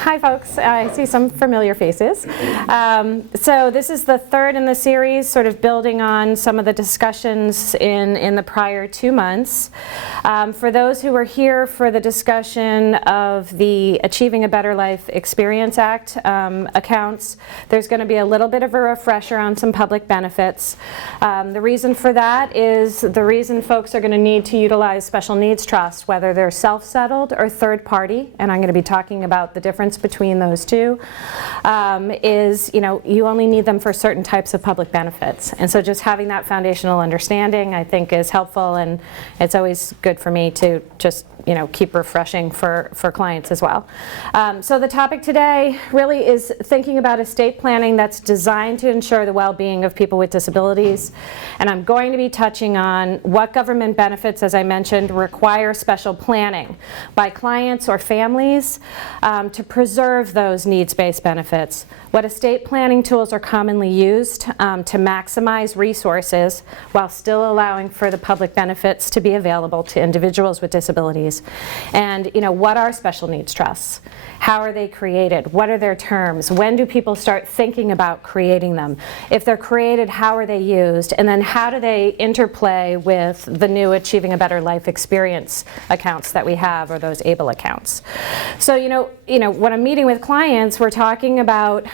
Hi folks, I see some familiar faces. So this is the third in the series, sort of building on some of the discussions in the prior 2 months. For those who were here for the discussion of the Achieving a Better Life Experience Act accounts, there's going to be a little bit of a refresher on some public benefits. The reason for that is the reason folks are going to need to utilize special needs trusts, whether they're self-settled or third party, and I'm going to be talking about the difference between those two, is, you only need them for certain types of public benefits. And so just having that foundational understanding, I think, is helpful, and it's always good for me to just keep refreshing for clients as well. So the topic today really is thinking about estate planning that's designed to ensure the well-being of people with disabilities. And I'm going to be touching on what government benefits, as I mentioned, require special planning by clients or families to preserve those needs-based benefits, what estate planning tools are commonly used to maximize resources while still allowing for the public benefits to be available to individuals with disabilities, and what are special needs trusts? How are they created? What are their terms? When do people start thinking about creating them? If they're created, how are they used? And then how do they interplay with the new Achieving a Better Life Experience accounts that we have, or those ABLE accounts? So when I'm meeting with clients, we're talking about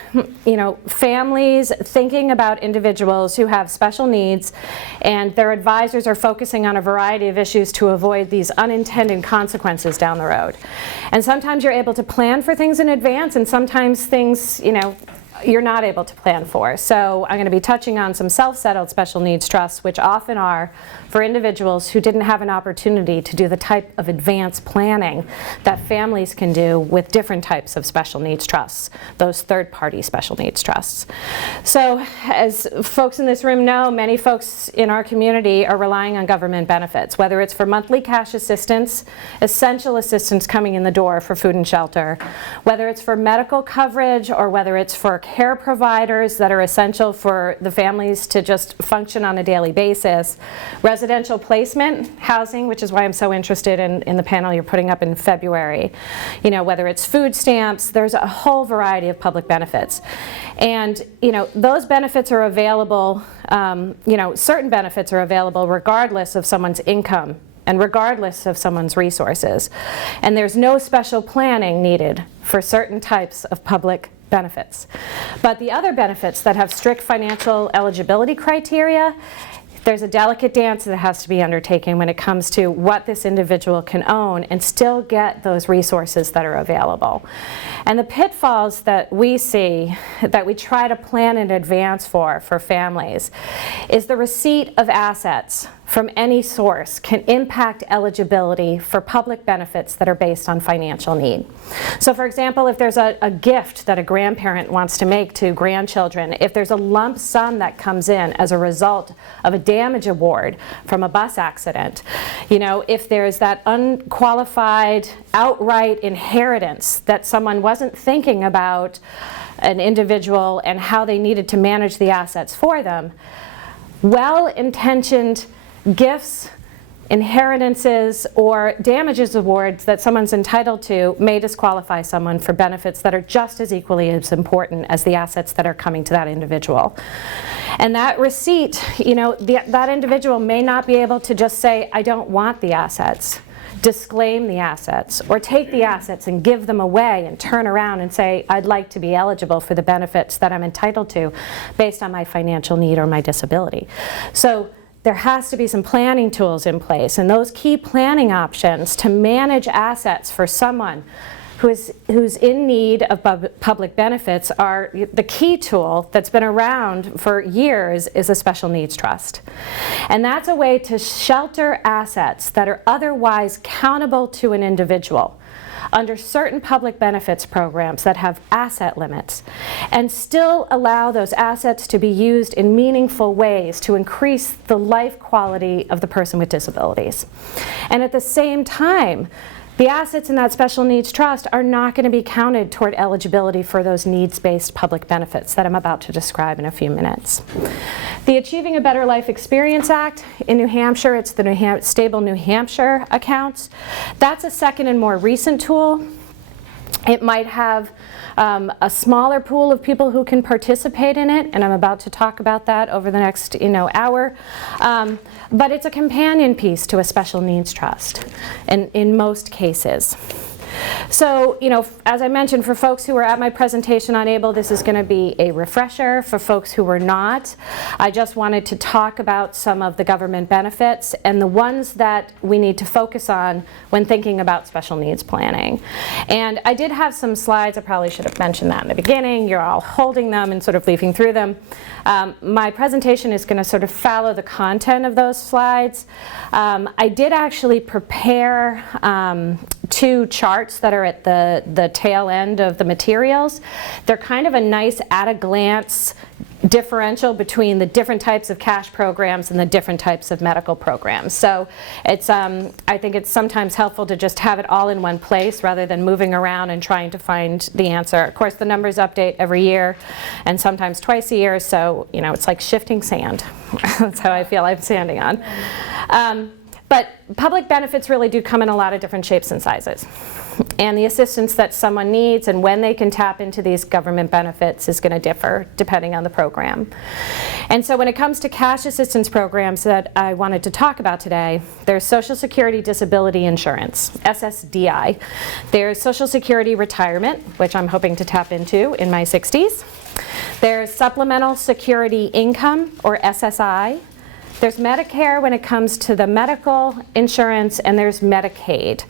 families thinking about individuals who have special needs, and their advisors are focusing on a variety of issues to avoid these unintended consequences down the road. And sometimes you're able to plan for things in advance, and sometimes things, you're not able to plan for. So I'm going to be touching on some self-settled special needs trusts, which often are for individuals who didn't have an opportunity to do the type of advanced planning that families can do with different types of special needs trusts, those third-party special needs trusts. So as folks in this room know, many folks in our community are relying on government benefits, whether it's for monthly cash assistance, essential assistance coming in the door for food and shelter, whether it's for medical coverage, or whether it's for care providers that are essential for the families to just function on a daily basis, residential placement, housing, which is why I'm so interested in the panel you're putting up in February, whether it's food stamps, there's a whole variety of public benefits. And those benefits are available, certain benefits are available regardless of someone's income and regardless of someone's resources. And there's no special planning needed for certain types of public benefits. But the other benefits that have strict financial eligibility criteria, there's a delicate dance that has to be undertaken when it comes to what this individual can own and still get those resources that are available. And the pitfalls that we see, that we try to plan in advance for families, is the receipt of assets from any source can impact eligibility for public benefits that are based on financial need. So for example, if there's a gift that a grandparent wants to make to grandchildren, if there's a lump sum that comes in as a result of a damage award from a bus accident, if there's that unqualified outright inheritance that someone wasn't thinking about an individual and how they needed to manage the assets for them, well-intentioned gifts, inheritances, or damages awards that someone's entitled to may disqualify someone for benefits that are just as equally as important as the assets that are coming to that individual. And that receipt, that individual may not be able to just say, I don't want the assets, disclaim the assets, or take the assets and give them away and turn around and say, I'd like to be eligible for the benefits that I'm entitled to based on my financial need or my disability. So there has to be some planning tools in place, and those key planning options to manage assets for someone who's in need of public benefits are the key tool that's been around for years is a special needs trust. And that's a way to shelter assets that are otherwise countable to an individual under certain public benefits programs that have asset limits, and still allow those assets to be used in meaningful ways to increase the life quality of the person with disabilities. And at the same time, the assets in that special needs trust are not going to be counted toward eligibility for those needs-based public benefits that I'm about to describe in a few minutes. The Achieving a Better Life Experience Act in New Hampshire, it's the Stable New Hampshire accounts. That's a second and more recent tool. It might have a smaller pool of people who can participate in it, and I'm about to talk about that over the next hour. But it's a companion piece to a special needs trust in most cases. So, as I mentioned, for folks who were at my presentation on ABLE, this is going to be a refresher. For folks who were not, I just wanted to talk about some of the government benefits and the ones that we need to focus on when thinking about special needs planning. And I did have some slides. I probably should have mentioned that in the beginning. You're all holding them and sort of leafing through them. My presentation is going to sort of follow the content of those slides. I did actually prepare 2 charts that are at the tail end of the materials. They're kind of a nice at-a-glance differential between the different types of cash programs and the different types of medical programs. So it's, I think it's sometimes helpful to just have it all in one place rather than moving around and trying to find the answer. Of course, the numbers update every year and sometimes twice a year, so it's like shifting sand. That's how I feel I'm standing on. But public benefits really do come in a lot of different shapes and sizes. And the assistance that someone needs and when they can tap into these government benefits is going to differ depending on the program. And so when it comes to cash assistance programs that I wanted to talk about today, there's Social Security Disability Insurance, SSDI. There's Social Security Retirement, which I'm hoping to tap into in my 60s. There's Supplemental Security Income, or SSI. There's Medicare when it comes to the medical insurance, and there's Medicaid.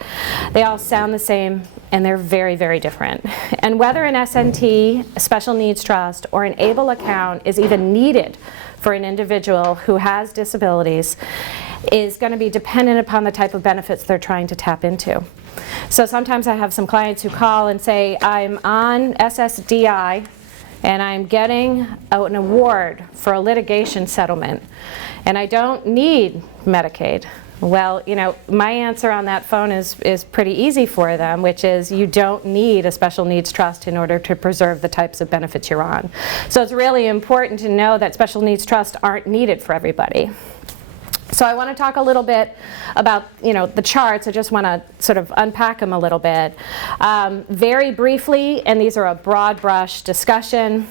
They all sound the same, and they're very, very different. And whether an SNT, a special needs trust, or an ABLE account is even needed for an individual who has disabilities is going to be dependent upon the type of benefits they're trying to tap into. So sometimes I have some clients who call and say, I'm on SSDI, and I'm getting an award for a litigation settlement, and I don't need Medicaid. Well, my answer on that phone is pretty easy for them, which is you don't need a special needs trust in order to preserve the types of benefits you're on. So it's really important to know that special needs trusts aren't needed for everybody. So I want to talk a little bit about, the charts. I just want to sort of unpack them a little bit. Very briefly, and these are a broad brush discussion,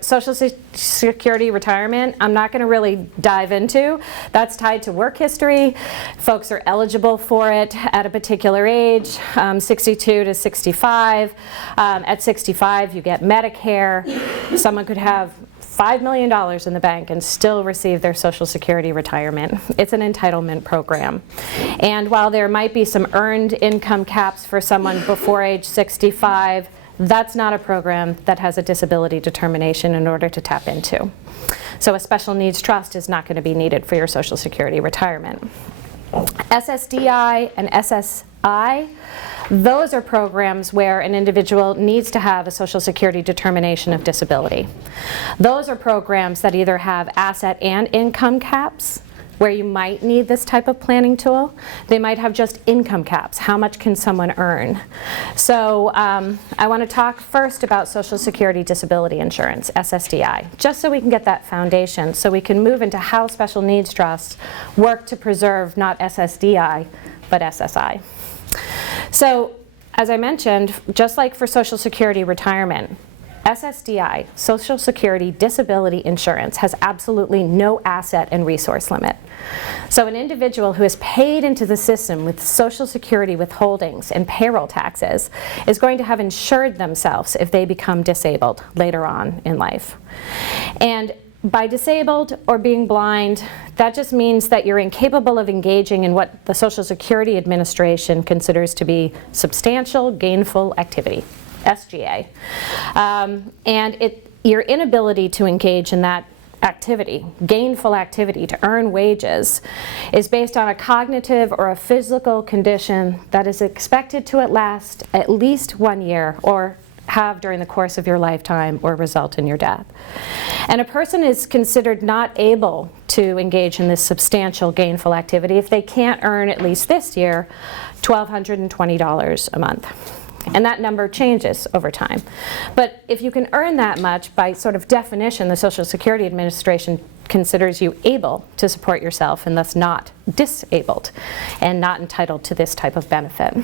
Social Security retirement, I'm not going to really dive into. That's tied to work history. Folks are eligible for it at a particular age, 62 to 65. At 65, you get Medicare. Someone could have $5 million in the bank and still receive their Social Security retirement. It's an entitlement program. And while there might be some earned income caps for someone before age 65, that's not a program that has a disability determination in order to tap into. So a special needs trust is not going to be needed for your Social Security retirement. SSDI and SSI, those are programs where an individual needs to have a Social Security determination of disability. Those are programs that either have asset and income caps, where you might need this type of planning tool. They might have just income caps. How much can someone earn? So I want to talk first about Social Security Disability Insurance, SSDI, just so we can get that foundation, so we can move into how special needs trusts work to preserve not SSDI, but SSI. So, as I mentioned, just like for Social Security retirement, SSDI, Social Security Disability Insurance, has absolutely no asset and resource limit. So an individual who is paid into the system with Social Security withholdings and payroll taxes is going to have insured themselves if they become disabled later on in life. And by disabled or being blind, that just means that you're incapable of engaging in what the Social Security Administration considers to be substantial gainful activity, SGA. And your inability to engage in that activity, gainful activity, to earn wages, is based on a cognitive or a physical condition that is expected to last at least 1 year or have during the course of your lifetime or result in your death. And a person is considered not able to engage in this substantial gainful activity if they can't earn, at least this year, $1,220 a month. And that number changes over time. But if you can earn that much, by sort of definition, the Social Security Administration considers you able to support yourself and thus not disabled and not entitled to this type of benefit.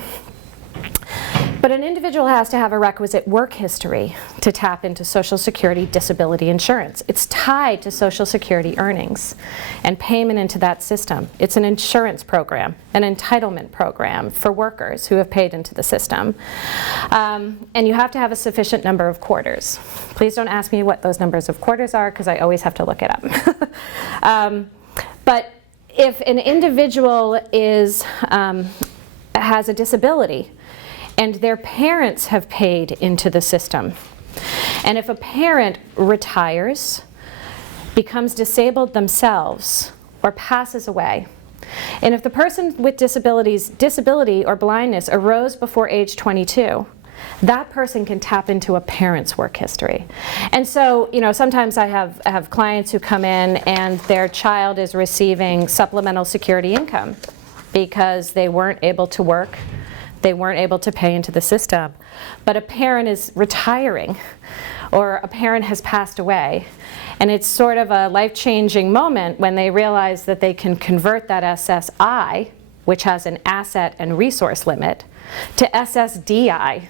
But an individual has to have a requisite work history to tap into Social Security disability insurance. It's tied to Social Security earnings and payment into that system. It's an insurance program, an entitlement program for workers who have paid into the system. And you have to have a sufficient number of quarters. Please don't ask me what those numbers of quarters are, because I always have to look it up. But if an individual has a disability, and their parents have paid into the system, and if a parent retires, becomes disabled themselves, or passes away, and if the person with disability or blindness arose before age 22, that person can tap into a parent's work history. And so, sometimes I have clients who come in and their child is receiving supplemental security income because they weren't able to work. They weren't able to pay into the system. But a parent is retiring, or a parent has passed away. And it's sort of a life-changing moment when they realize that they can convert that SSI, which has an asset and resource limit, to SSDI,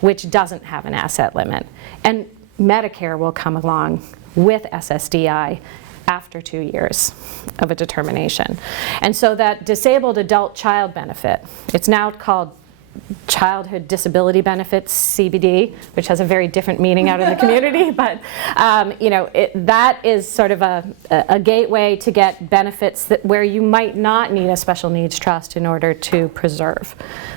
which doesn't have an asset limit. And Medicare will come along with SSDI after 2 years of a determination. And so that disabled adult child benefit, it's now called Childhood Disability Benefits, CBD, which has a very different meaning out in the community, but that is sort of a gateway to get benefits where you might not need a special needs trust in order to preserve.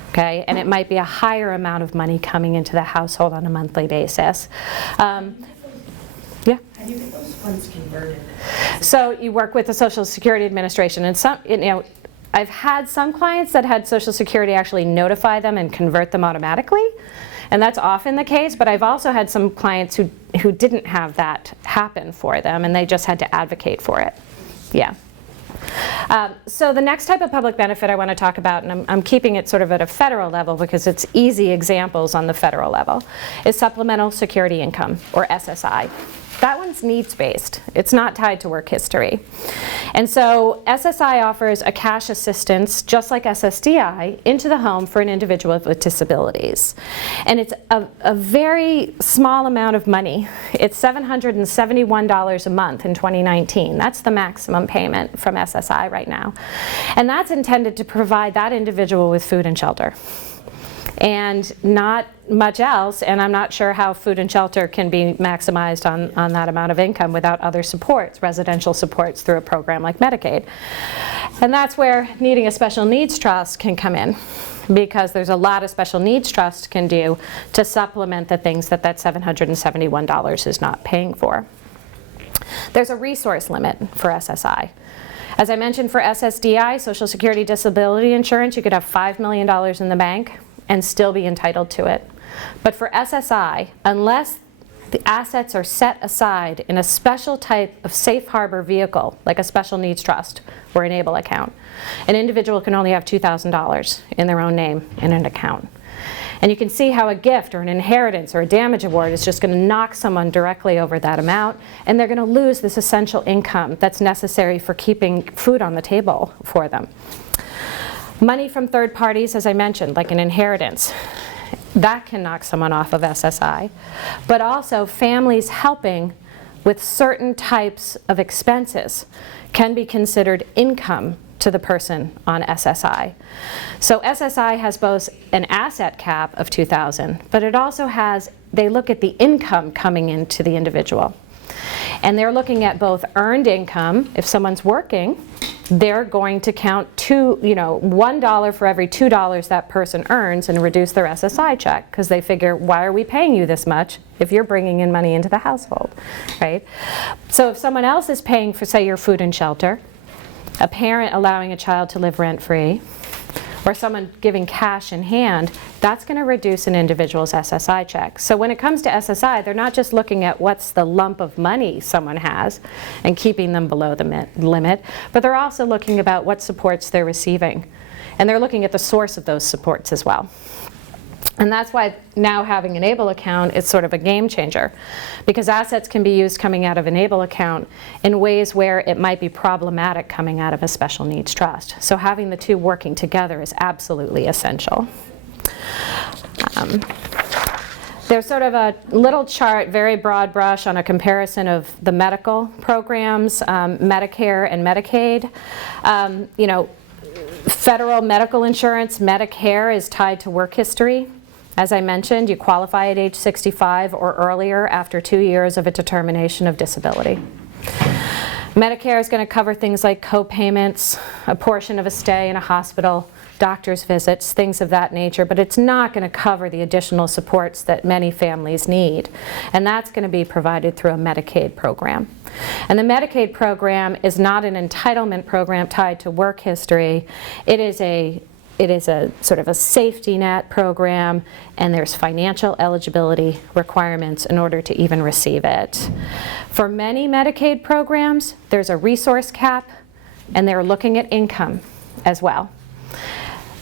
Okay, and it might be a higher amount of money coming into the household on a monthly basis. Yeah. How do you get those funds converted? So you work with the Social Security Administration, and I've had some clients that had Social Security actually notify them and convert them automatically, and that's often the case, but I've also had some clients who didn't have that happen for them, and they just had to advocate for it. Yeah. So the next type of public benefit I want to talk about, and I'm keeping it sort of at a federal level because it's easy examples on the federal level, is supplemental security income, or SSI. That one's needs-based. It's not tied to work history. And so SSI offers a cash assistance, just like SSDI, into the home for an individual with disabilities. And it's a very small amount of money. It's $771 a month in 2019. That's the maximum payment from SSI right now. And that's intended to provide that individual with food and shelter. And not much else, and I'm not sure how food and shelter can be maximized on that amount of income without other supports, residential supports through a program like Medicaid. And that's where needing a special needs trust can come in, because there's a lot of special needs trust can do to supplement the things that $771 is not paying for. There's a resource limit for SSI. As I mentioned, for SSDI, Social Security Disability Insurance, you could have $5 million in the bank and still be entitled to it. But for SSI, unless the assets are set aside in a special type of safe harbor vehicle, like a special needs trust or enable account, an individual can only have $2,000 in their own name in an account. And you can see how a gift or an inheritance or a damage award is just going to knock someone directly over that amount, and they're going to lose this essential income that's necessary for keeping food on the table for them. Money from third parties, as I mentioned, like an inheritance, that can knock someone off of SSI. But also families helping with certain types of expenses can be considered income to the person on SSI. So SSI has both an asset cap of $2,000, but it also has, they look at the income coming into the individual. And they're looking at both earned income. If someone's working, they're going to count $1 for every $2 that person earns and reduce their SSI check, because they figure, why are we paying you this much if you're bringing in money into the household, right? So if someone else is paying for, say, your food and shelter, a parent allowing a child to live rent-free, or someone giving cash in hand, that's going to reduce an individual's SSI check. So when it comes to SSI, they're not just looking at what's the lump of money someone has and keeping them below the limit, but they're also looking about what supports they're receiving. And they're looking at the source of those supports as well. And that's why now having an ABLE account is sort of a game changer, because assets can be used coming out of an ABLE account in ways where it might be problematic coming out of a special needs trust. So having the two working together is absolutely essential. There's sort of a little chart, very broad brush, on a comparison of the medical programs, Medicare and Medicaid. You know, federal medical insurance, Medicare, is tied to work history. As I mentioned, you qualify at age 65 or earlier after 2 years of a determination of disability. Medicare is going to cover things like co-payments, a portion of a stay in a hospital, doctor's visits, things of that nature, but it's not going to cover the additional supports that many families need. And that's going to be provided through a Medicaid program. And the Medicaid program is not an entitlement program tied to work history. It is a sort of a safety net program, and there's financial eligibility requirements in order to even receive it. For many Medicaid programs, there's a resource cap, and they're looking at income as well.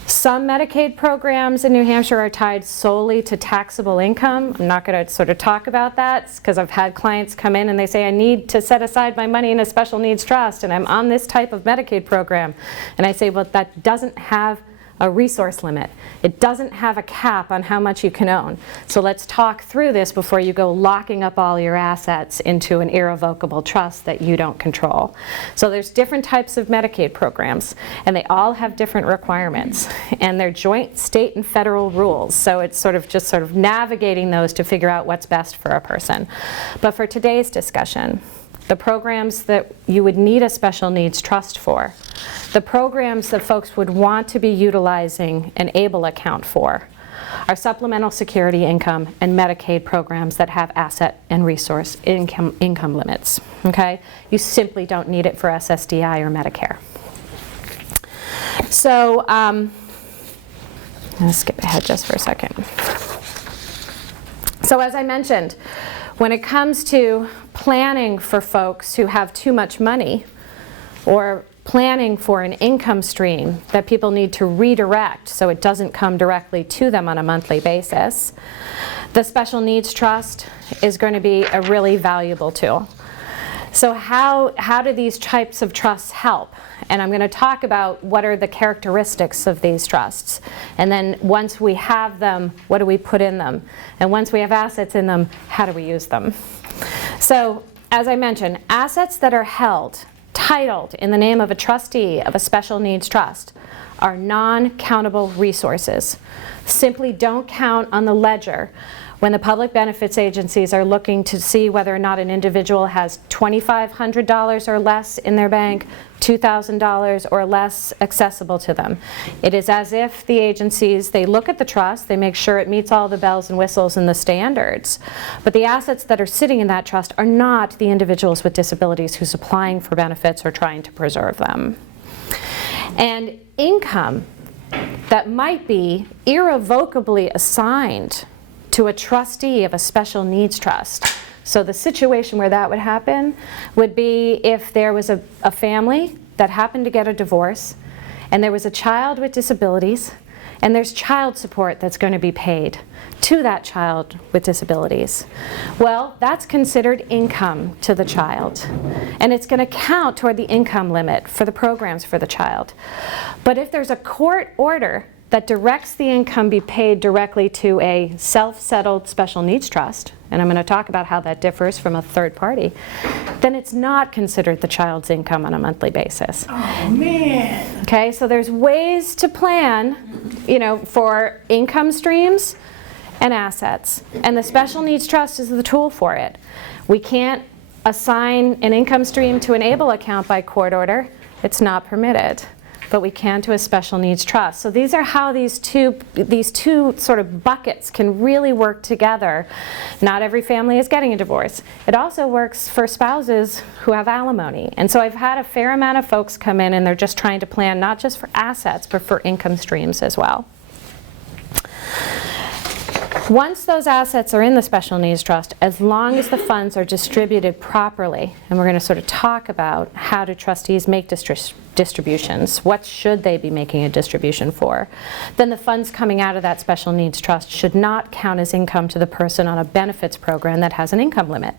Some Medicaid programs in New Hampshire are tied solely to taxable income. I'm not going to sort of talk about that because I've had clients come in and they say, I need to set aside my money in a special needs trust and I'm on this type of Medicaid program. And I say, well, that doesn't have a resource limit. It doesn't have a cap on how much you can own. So let's talk through this before you go locking up all your assets into an irrevocable trust that you don't control. So there's different types of Medicaid programs, and they all have different requirements, and they're joint state and federal rules. So it's sort of navigating those to figure out what's best for a person. But for today's discussion, the programs that you would need a special needs trust for, the programs that folks would want to be utilizing an ABLE account for, are supplemental security income and Medicaid programs that have asset and resource income limits. Okay? You simply don't need it for SSDI or Medicare. So, let's skip ahead just for a second. So as I mentioned, when it comes to planning for folks who have too much money, or planning for an income stream that people need to redirect so it doesn't come directly to them on a monthly basis, the Special Needs Trust is going to be a really valuable tool. So how do these types of trusts help? And I'm going to talk about what are the characteristics of these trusts. And then once we have them, what do we put in them? And once we have assets in them, how do we use them? So as I mentioned, assets that are held, titled in the name of a trustee of a special needs trust are non-countable resources. Simply don't count on the ledger when the public benefits agencies are looking to see whether or not an individual has $2,500 or less in their bank, $2,000 or less accessible to them. It is as if the agencies, they look at the trust, they make sure it meets all the bells and whistles and the standards, but the assets that are sitting in that trust are not the individuals with disabilities who's applying for benefits or trying to preserve them. And income that might be irrevocably assigned to a trustee of a special needs trust. So the situation where that would happen would be if there was a family that happened to get a divorce, and there was a child with disabilities, and there's child support that's going to be paid to that child with disabilities. Well, that's considered income to the child, and it's going to count toward the income limit for the programs for the child. But if there's a court order that directs the income be paid directly to a self-settled special needs trust, and I'm going to talk about how that differs from a third party, then it's not considered the child's income on a monthly basis. Oh, man. Okay, so there's ways to plan, for income streams and assets, and the special needs trust is the tool for it. We can't assign an income stream to an ABLE account by court order. It's not permitted. But we can to a special needs trust. So these are how these two sort of buckets can really work together. Not every family is getting a divorce. It also works for spouses who have alimony. And so I've had a fair amount of folks come in and they're just trying to plan not just for assets, but for income streams as well. Once those assets are in the special needs trust, as long as the funds are distributed properly, and we're going to sort of talk about how do trustees make distributions, what should they be making a distribution for, then the funds coming out of that special needs trust should not count as income to the person on a benefits program that has an income limit,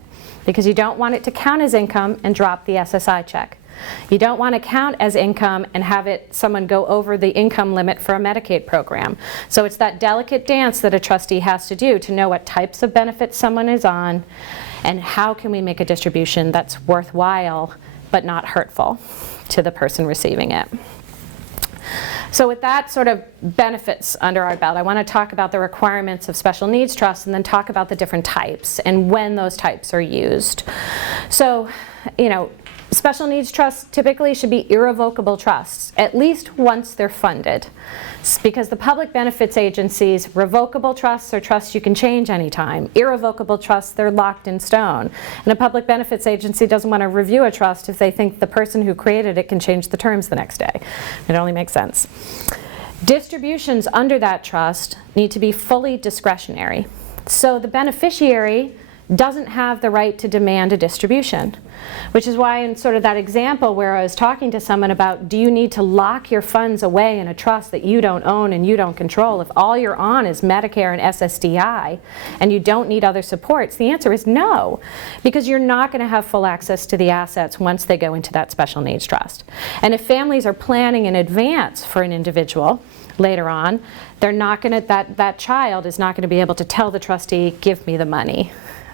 because you don't want it to count as income and drop the SSI check. You don't want to count as income and have someone go over the income limit for a Medicaid program. So it's that delicate dance that a trustee has to do to know what types of benefits someone is on and how can we make a distribution that's worthwhile but not hurtful to the person receiving it. So with that sort of benefits under our belt, I want to talk about the requirements of special needs trusts and then talk about the different types and when those types are used. So, special needs trusts typically should be irrevocable trusts, at least once they're funded. It's because the public benefits agencies, revocable trusts are trusts you can change anytime. Irrevocable trusts, they're locked in stone. And a public benefits agency doesn't want to review a trust if they think the person who created it can change the terms the next day. It only makes sense. Distributions under that trust need to be fully discretionary. So the beneficiary doesn't have the right to demand a distribution, which is why in sort of that example where I was talking to someone about, do you need to lock your funds away in a trust that you don't own and you don't control if all you're on is Medicare and SSDI and you don't need other supports? The answer is no, because you're not going to have full access to the assets once they go into that special needs trust. And if families are planning in advance for an individual later on, they're not going to, that child is not going to be able to tell the trustee, give me the money.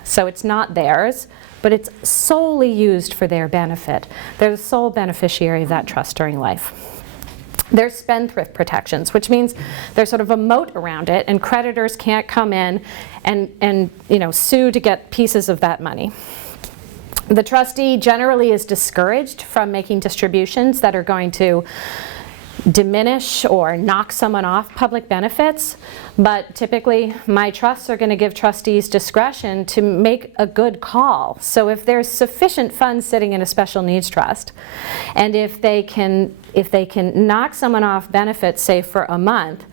So it's not theirs, but it's solely used for their benefit. They're the sole beneficiary of that trust during life. There's spendthrift protections, which means there's sort of a moat around it, and creditors can't come in and sue to get pieces of that money. The trustee generally is discouraged from making distributions that are going to diminish or knock someone off public benefits, but typically my trusts are going to give trustees discretion to make a good call. So if there's sufficient funds sitting in a special needs trust, and if they can knock someone off benefits, say for a month,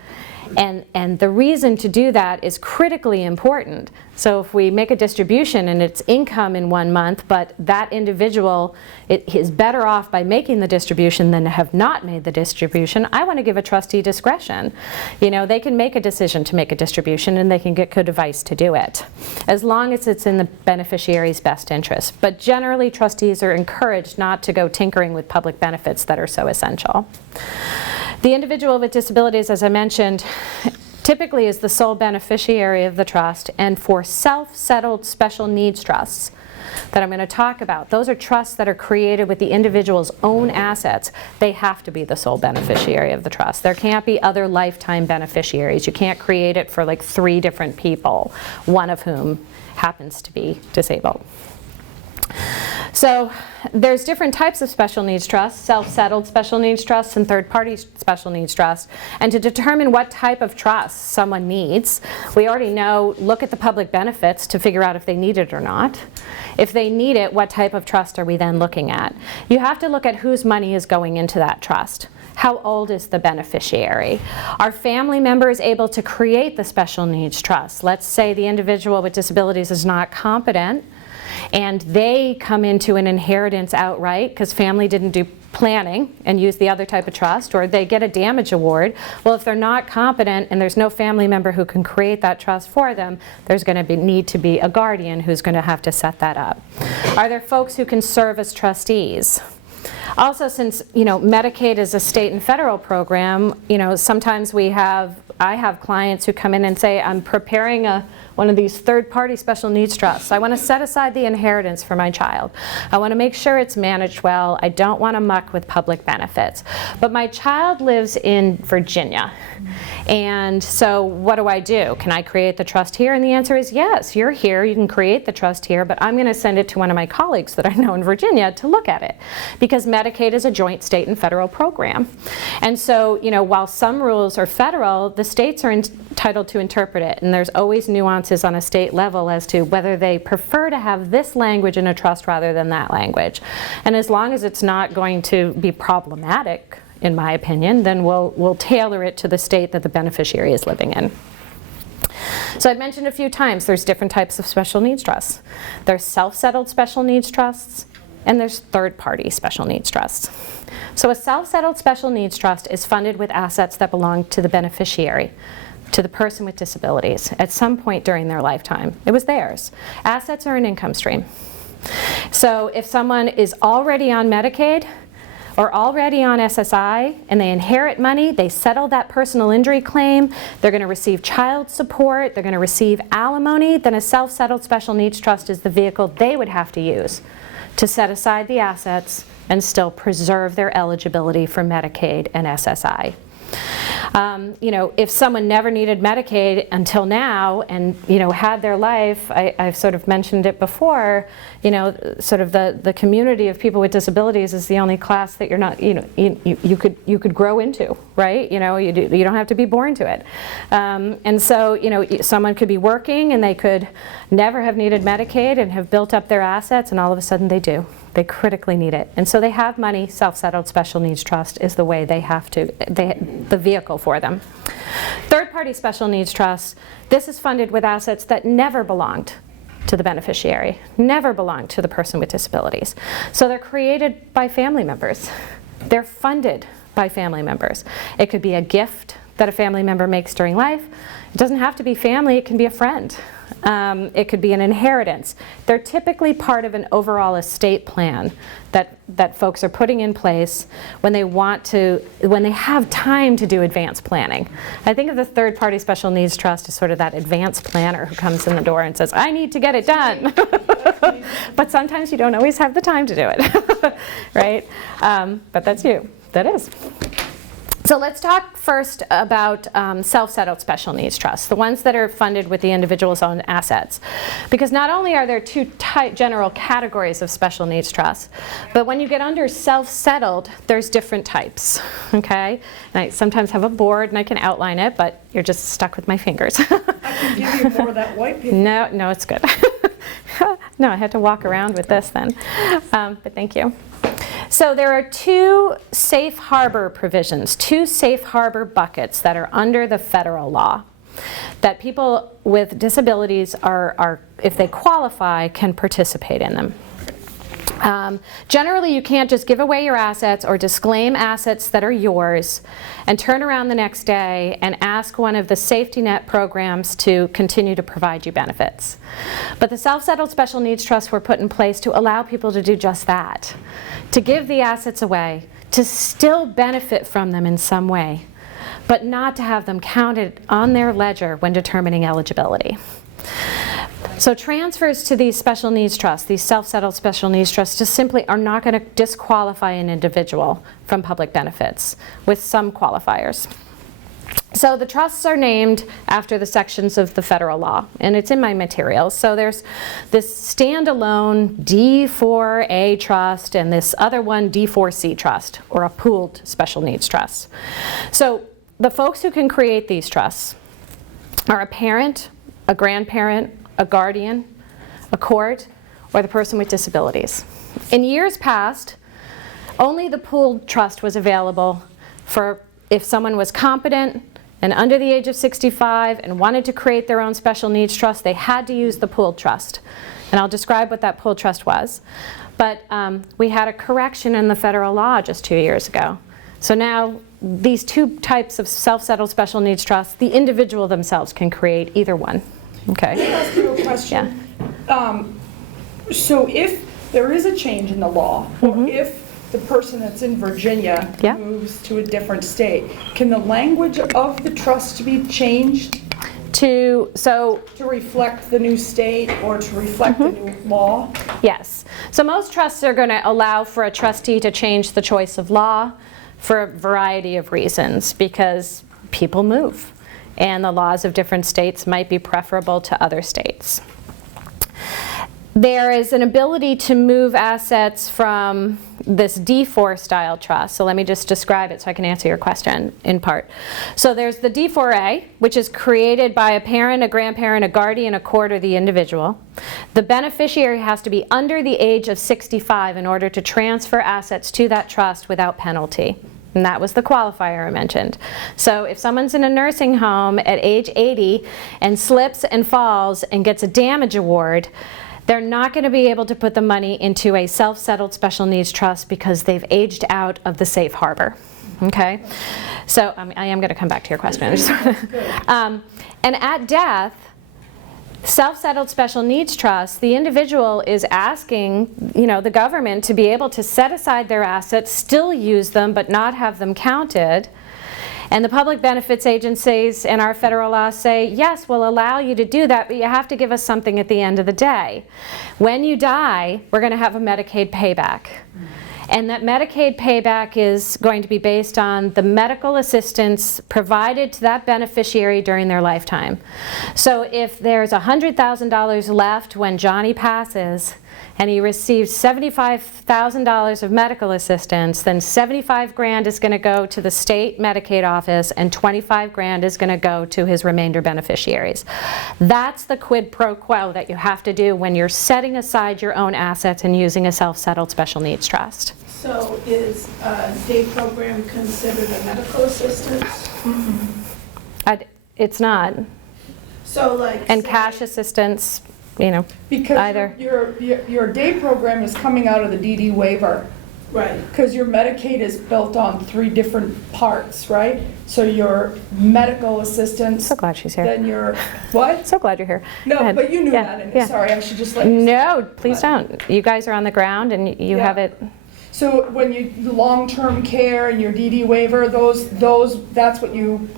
and the reason to do that is critically important. So if we make a distribution and it's income in 1 month, but that individual is better off by making the distribution than to have not made the distribution, I want to give a trustee discretion. They can make a decision to make a distribution and they can get good advice to do it, as long as it's in the beneficiary's best interest. But generally, trustees are encouraged not to go tinkering with public benefits that are so essential. The individual with disabilities, as I mentioned, typically is the sole beneficiary of the trust, and for self-settled special needs trusts that I'm going to talk about, those are trusts that are created with the individual's own assets. They have to be the sole beneficiary of the trust. There can't be other lifetime beneficiaries. You can't create it for like 3 different people, one of whom happens to be disabled. So there's different types of special needs trusts, self-settled special needs trusts and third-party special needs trusts. And to determine what type of trust someone needs, we already know, look at the public benefits to figure out if they need it or not. If they need it, what type of trust are we then looking at? You have to look at whose money is going into that trust. How old is the beneficiary? Are family members able to create the special needs trust? Let's say the individual with disabilities is not competent and they come into an inheritance outright because family didn't do planning and use the other type of trust, or they get a damage award. Well, if they're not competent and there's no family member who can create that trust for them, there's going to need to be a guardian who's going to have to set that up. Are there folks who can serve as trustees? Also, since Medicaid is a state and federal program, sometimes I have clients who come in and say, I'm preparing one of these third-party special needs trusts. I want to set aside the inheritance for my child. I want to make sure it's managed well. I don't want to muck with public benefits. But my child lives in Virginia. And so what do I do? Can I create the trust here? And the answer is yes, you're here. You can create the trust here, but I'm going to send it to one of my colleagues that I know in Virginia to look at it, because Medicaid is a joint state and federal program. And so, while some rules are federal, the states are entitled to interpret it, and there's always nuances on a state level as to whether they prefer to have this language in a trust rather than that language. And as long as it's not going to be problematic, in my opinion, then we'll tailor it to the state that the beneficiary is living in. So I've mentioned a few times there's different types of special needs trusts. There's self-settled special needs trusts, and there's third-party special needs trusts. So a self-settled special needs trust is funded with assets that belong to the beneficiary, to the person with disabilities, at some point during their lifetime. It was theirs. Assets are an income stream. So if someone is already on Medicaid, are already on SSI and they inherit money, they settle that personal injury claim, they're going to receive child support, they're going to receive alimony, then a self-settled special needs trust is the vehicle they would have to use to set aside the assets and still preserve their eligibility for Medicaid and SSI. You know, if someone never needed Medicaid until now and, you know, had their life, I've sort of mentioned it before, you know, sort of the community of people with disabilities is the only class that you're not, you know, you could grow into, right? You know, you don't have to be born to it. And so, you know, someone could be working and they could never have needed Medicaid and have built up their assets, and all of a sudden they do. They critically need it. And so they have money. Self-settled special needs trust is the way they have to, the vehicle for them. Third-party special needs trusts, this is funded with assets that never belonged to the beneficiary, never belonged to the person with disabilities. So they're created by family members. They're funded by family members. It could be a gift that a family member makes during life. It doesn't have to be family, it can be a friend. It could be an inheritance. They're typically part of an overall estate plan that folks are putting in place when they want to, when they have time to do advanced planning. I think of the third-party special needs trust as sort of that advanced planner who comes in the door and says, I need to get it done. But sometimes you don't always have the time to do it, right? But that's you. That is. So let's talk first about self-settled special needs trusts, the ones that are funded with the individual's own assets. Because not only are there two general categories of special needs trusts, but when you get under self-settled, there's different types, okay? And I sometimes have a board and I can outline it, but you're just stuck with my fingers. I can give you more of that white paper. No, it's good. No, I had to walk around with this then, but thank you. So there are two safe harbor provisions, two safe harbor buckets that are under the federal law that people with disabilities are, if they qualify, can participate in them. Generally, you can't just give away your assets or disclaim assets that are yours and turn around the next day and ask one of the safety net programs to continue to provide you benefits. But the self-settled special needs trusts were put in place to allow people to do just that, to give the assets away, to still benefit from them in some way, but not to have them counted on their ledger when determining eligibility. So transfers to these special needs trusts, these self-settled special needs trusts, just simply are not going to disqualify an individual from public benefits, with some qualifiers. So the trusts are named after the sections of the federal law, and it's in my materials. So there's this standalone D4A trust and this other one, D4C trust, or a pooled special needs trust. So the folks who can create these trusts are a parent, a grandparent, a guardian, a court, or the person with disabilities. In years past, only the pooled trust was available for if someone was competent and under the age of 65 and wanted to create their own special needs trust, they had to use the pooled trust. And I'll describe what that pooled trust was. But we had a correction in the federal law just 2 years ago. So now these two types of self-settled special needs trusts, the individual themselves can create either one. Okay. Can I ask you a question? Yeah. So if there is a change in the law, or if the person that's in Virginia moves to a different state, can the language of the trust be changed to reflect the new state or to reflect the new law? Yes. So most trusts are going to allow for a trustee to change the choice of law for a variety of reasons, because people move. And the laws of different states might be preferable to other states. There is an ability to move assets from this D4 style trust. So let me just describe it so I can answer your question in part. So there's the D4A, which is created by a parent, a grandparent, a guardian, a court, or the individual. The beneficiary has to be under the age of 65 in order to transfer assets to that trust without penalty. And that was the qualifier I mentioned. So if someone's in a nursing home at age 80 and slips and falls and gets a damage award, they're not going to be able to put the money into a self-settled special needs trust because they've aged out of the safe harbor. Okay? So I am going to come back to your question. And at death, Self-settled special needs trust, the individual is asking, the government to be able to set aside their assets, still use them, but not have them counted. And the public benefits agencies and our federal laws say, yes, we'll allow you to do that, but you have to give us something at the end of the day. When you die, we're going to have a Medicaid payback. And that Medicaid payback is going to be based on the medical assistance provided to that beneficiary during their lifetime. So if there's $100,000 left when Johnny passes, and he receives $75,000 of medical assistance, then 75 grand is going to go to the state Medicaid office and 25 grand is going to go to his remainder beneficiaries. That's the quid pro quo that you have to do when you're setting aside your own assets and using a self-settled special needs trust. So is a day program considered a medical assistance? Mm-hmm. It's not. So like. And cash assistance, Because either. your day program is coming out of the DD waiver. Right. Because your Medicaid is built on 3 different parts, right? So your medical assistance. So glad she's here. Then your, what? So glad you're here. No, but you knew that, and sorry, I should just let you. No, please don't. You guys are on the ground and you have it. So when you, long-term care and your DD waiver, those, that's what you.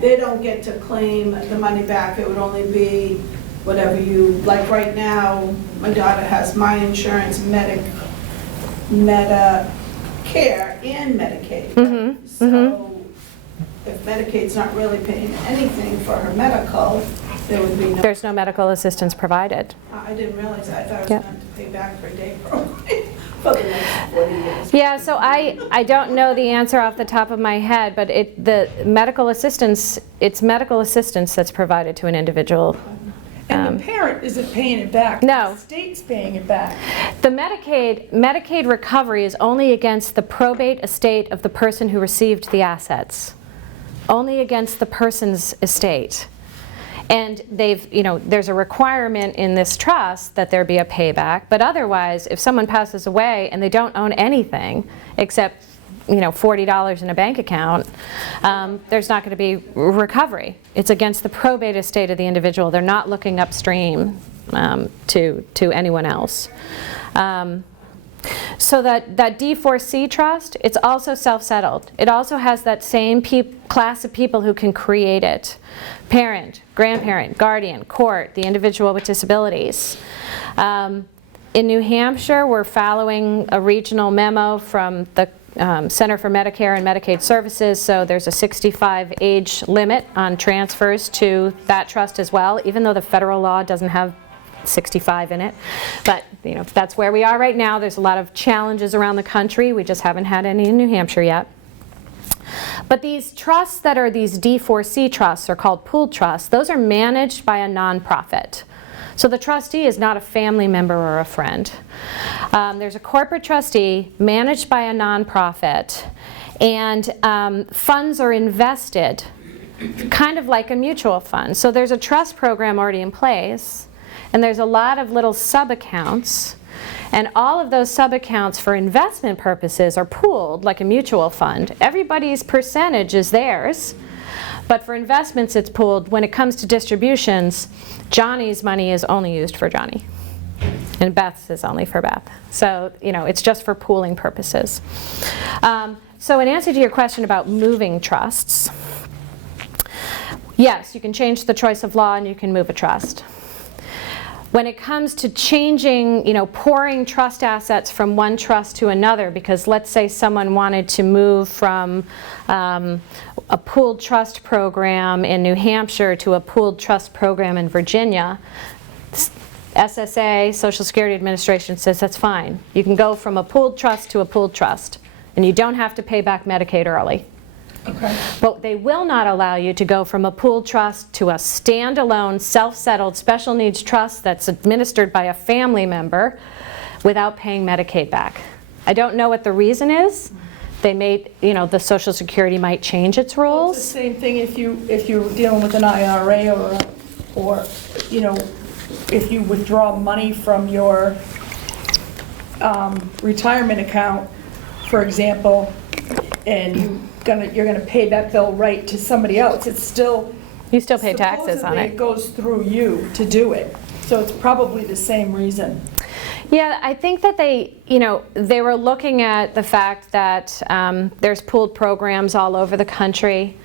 They don't get to claim the money back. It would only be whatever you, like right now, my daughter has my insurance, Medicare and Medicaid. Mm-hmm. So if Medicaid's not really paying anything for her medical, there would be no. There's no medical assistance provided. I didn't realize that. I thought I was going to pay back for a day program for the next 40 years. Yeah, so I don't know the answer off the top of my head, but the medical assistance, it's medical assistance that's provided to an individual. And the parent isn't paying it back. No. The state's paying it back. The Medicaid recovery is only against the probate estate of the person who received the assets. Only against the person's estate. And there's a requirement in this trust that there be a payback, but otherwise, if someone passes away and they don't own anything except $40 in a bank account, there's not going to be recovery. It's against the probate estate of the individual. They're not looking upstream to anyone else. So that D4C trust, it's also self-settled. It also has that same class of people who can create it. Parent, grandparent, guardian, court, the individual with disabilities. In New Hampshire, we're following a regional memo from the Center for Medicare and Medicaid Services, so there's a 65 age limit on transfers to that trust as well, even though the federal law doesn't have 65 in it. But that's where we are right now. There's a lot of challenges around the country. We just haven't had any in New Hampshire yet. But these trusts that are these D4C trusts are called pooled trusts. Those are managed by a nonprofit. So the trustee is not a family member or a friend. There's a corporate trustee managed by a nonprofit, and funds are invested kind of like a mutual fund. So there's a trust program already in place, and there's a lot of little sub-accounts, and all of those sub-accounts for investment purposes are pooled like a mutual fund. Everybody's percentage is theirs, but for investments it's pooled. When it comes to distributions, Johnny's money is only used for Johnny, and Beth's is only for Beth. So it's just for pooling purposes. So in answer to your question about moving trusts, yes, you can change the choice of law and you can move a trust. When it comes to changing, pouring trust assets from one trust to another, because let's say someone wanted to move from a pooled trust program in New Hampshire to a pooled trust program in Virginia, SSA, Social Security Administration, says that's fine. You can go from a pooled trust to a pooled trust, and you don't have to pay back Medicaid early. Okay. But they will not allow you to go from a pooled trust to a standalone, self-settled special needs trust that's administered by a family member without paying Medicaid back. I don't know what the reason is. They may, the Social Security might change its rules. Well, it's the same thing if you're dealing with an IRA or if you withdraw money from your retirement account, for example, and you're gonna pay that bill right to somebody else. It's still You still pay taxes on supposedly it. it goes through you to do it, so it's probably the same reason. Yeah, I think that they were looking at the fact that there's pooled programs all over the country.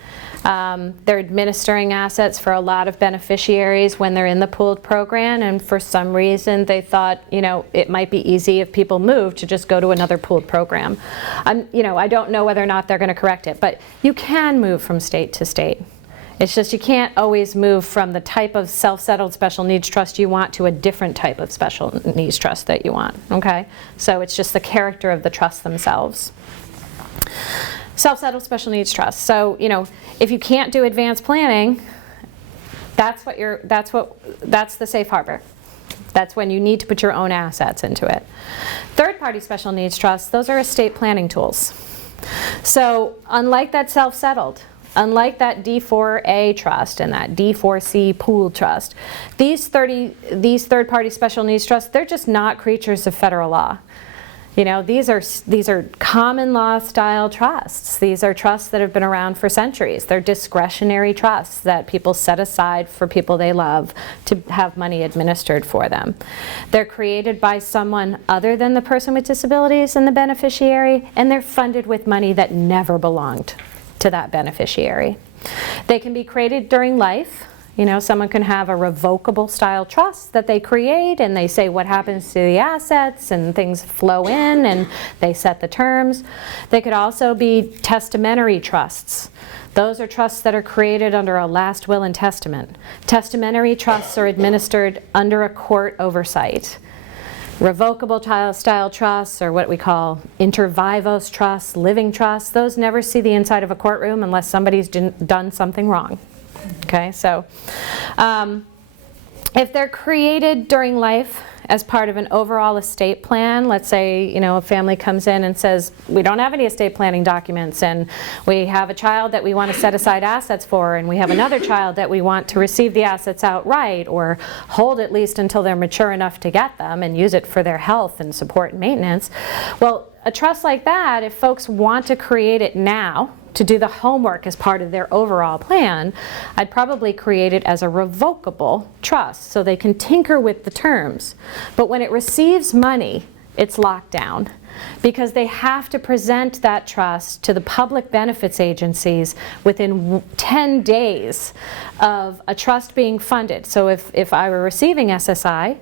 They're administering assets for a lot of beneficiaries when they're in the pooled program, and for some reason they thought, it might be easy if people move to just go to another pooled program. I don't know whether or not they're going to correct it, but you can move from state to state. It's just you can't always move from the type of self-settled special needs trust you want to a different type of special needs trust that you want, okay? So it's just the character of the trusts themselves. Self-settled special needs trust. So, if you can't do advanced planning, that's the safe harbor. That's when you need to put your own assets into it. Third-party special needs trusts, those are estate planning tools. So, unlike that self-settled, unlike that D4A trust and that D4C pooled trust, these third-party special needs trusts, they're just not creatures of federal law. These are common law style trusts. These are trusts that have been around for centuries. They're discretionary trusts that people set aside for people they love to have money administered for them. They're created by someone other than the person with disabilities and the beneficiary, and they're funded with money that never belonged to that beneficiary. They can be created during life. Someone can have a revocable style trust that they create, and they say what happens to the assets, and things flow in, and they set the terms. They could also be testamentary trusts. Those are trusts that are created under a last will and testament. Testamentary trusts are administered under a court oversight. Revocable style trusts, or what we call inter vivos trusts, living trusts, those never see the inside of a courtroom unless somebody's done something wrong. Okay, so if they're created during life as part of an overall estate plan, let's say, a family comes in and says, we don't have any estate planning documents, and we have a child that we want to set aside assets for, and we have another child that we want to receive the assets outright, or hold at least until they're mature enough to get them and use it for their health and support and maintenance. Well, a trust like that, if folks want to create it now, to do the homework as part of their overall plan, I'd probably create it as a revocable trust so they can tinker with the terms. But when it receives money, it's locked down because they have to present that trust to the public benefits agencies within 10 days of a trust being funded. So if I were receiving SSI,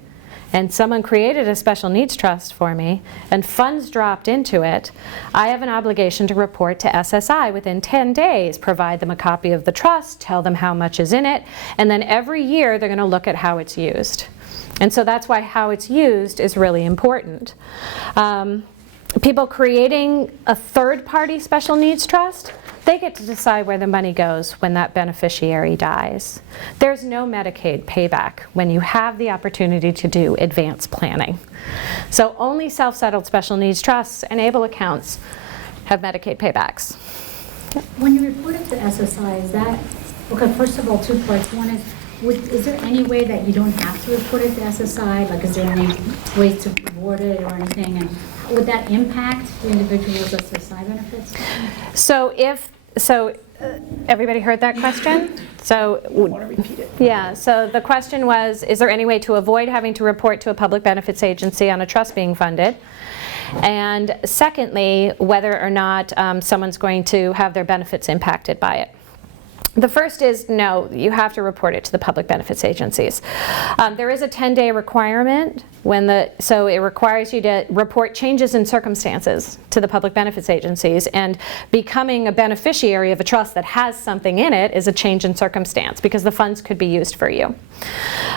and someone created a special needs trust for me, and funds dropped into it, I have an obligation to report to SSI within 10 days, provide them a copy of the trust, tell them how much is in it, and then every year they're going to look at how it's used. And so that's why how it's used is really important. People creating a third-party special needs trust, they get to decide where the money goes when that beneficiary dies. There's no Medicaid payback when you have the opportunity to do advanced planning. So only self-settled special needs trusts and ABLE accounts have Medicaid paybacks. When you report it to SSI, is that, okay, first of all, two parts. One is there any way that you don't have to report it to SSI? Like, is there any ways to avoid it or anything? And would that impact the individual's SSI benefits? So everybody heard that question? So I want to repeat it. Yeah, so the question was, is there any way to avoid having to report to a public benefits agency on a trust being funded? And secondly, whether or not someone's going to have their benefits impacted by it. The first is no, you have to report it to the public benefits agencies. There is a 10-day requirement so it requires you to report changes in circumstances to the public benefits agencies, and becoming a beneficiary of a trust that has something in it is a change in circumstance because the funds could be used for you.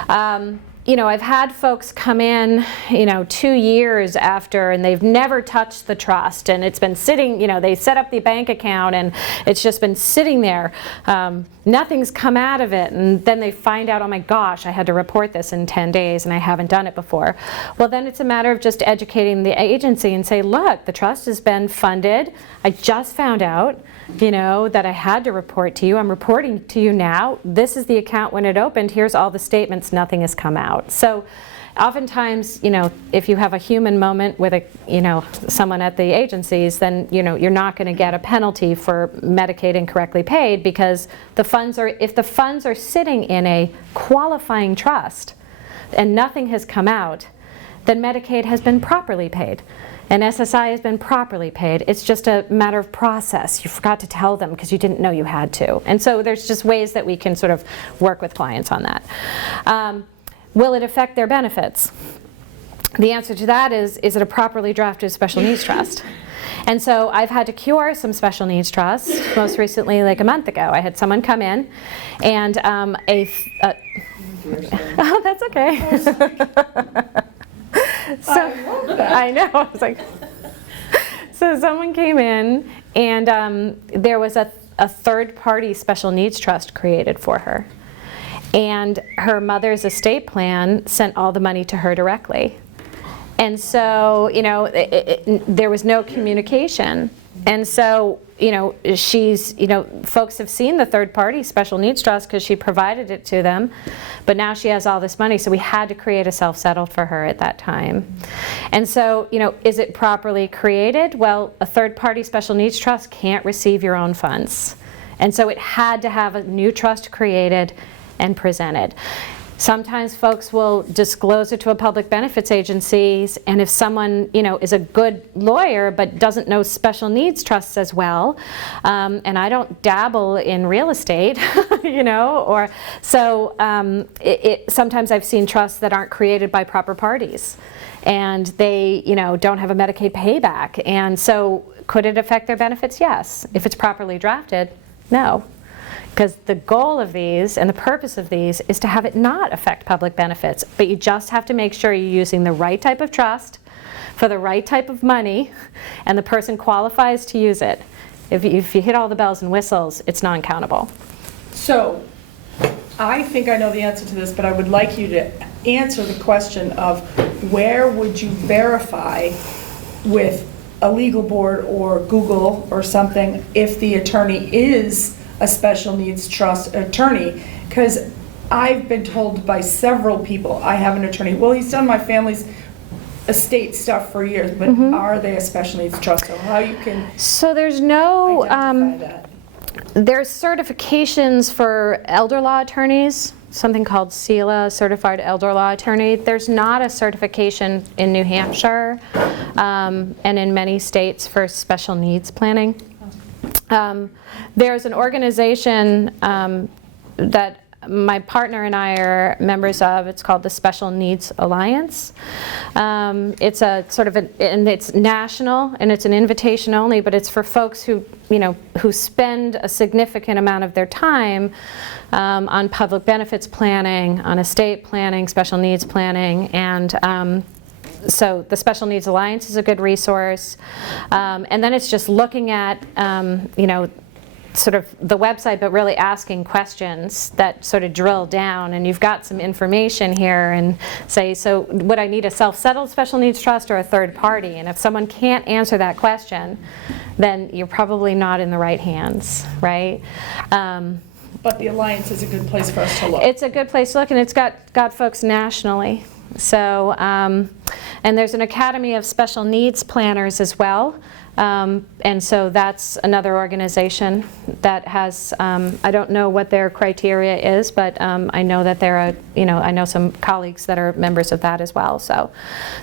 I've had folks come in, 2 years after, and they've never touched the trust, and it's been sitting, they set up the bank account, and it's just been sitting there. Nothing's come out of it, and then they find out, oh my gosh, I had to report this in 10 days, and I haven't done it before. Well, then it's a matter of just educating the agency and say, look, the trust has been funded. I just found out, that I had to report to you. I'm reporting to you now. This is the account when it opened. Here's all the statements. Nothing has come out. out. So oftentimes, if you have a human moment with someone at the agencies, then, you're not going to get a penalty for Medicaid incorrectly paid, because if the funds are sitting in a qualifying trust and nothing has come out, then Medicaid has been properly paid. And SSI has been properly paid. It's just a matter of process. You forgot to tell them because you didn't know you had to. And so there's just ways that we can sort of work with clients on that. Will it affect their benefits? The answer to that is it a properly drafted special needs trust? And so I've had to cure some special needs trusts. Most recently, like a month ago, I had someone come in and oh, that's okay. So, I love that. I know. I was like, so someone came in and there was a third-party special needs trust created for her. And her mother's estate plan sent all the money to her directly. And so, there was no communication. And so, folks have seen the third-party special needs trust because she provided it to them, but now she has all this money, so we had to create a self-settled for her at that time. And so, is it properly created? Well, a third-party special needs trust can't receive your own funds. And so it had to have a new trust created and presented. Sometimes folks will disclose it to a public benefits agency, and if someone, is a good lawyer but doesn't know special needs trusts as well, and I don't dabble in real estate, or so sometimes I've seen trusts that aren't created by proper parties, and they, don't have a Medicaid payback, and so could it affect their benefits? Yes. If it's properly drafted, no. Because the goal of these and the purpose of these is to have it not affect public benefits. But you just have to make sure you're using the right type of trust for the right type of money, and the person qualifies to use it. If you hit all the bells and whistles, it's non-countable. So, I think I know the answer to this, but I would like you to answer the question of where would you verify with a legal board or Google or something if the attorney is a special needs trust attorney? Because I've been told by several people, I have an attorney, well, he's done my family's estate stuff for years, but are they a special needs trust? So how you can So there's no, identify that? there's certifications for elder law attorneys, something called CELA, Certified Elder Law Attorney. There's not a certification in New Hampshire and in many states for special needs planning. There's an organization that my partner and I are members of. It's called the Special Needs Alliance. It's a sort of and it's national, and it's an invitation only, but it's for folks who, who spend a significant amount of their time on public benefits planning, on estate planning, special needs planning, and so the Special Needs Alliance is a good resource. And then it's just looking at, sort of the website, but really asking questions that sort of drill down. And you've got some information here and say, so would I need a self-settled special needs trust or a third party? And if someone can't answer that question, then you're probably not in the right hands, right? But the Alliance is a good place for us to look. It's a good place to look, and it's got folks nationally. So, and there's an Academy of Special Needs Planners as well. And so that's another organization that has, I don't know what their criteria is, but I know that I know some colleagues that are members of that as well. So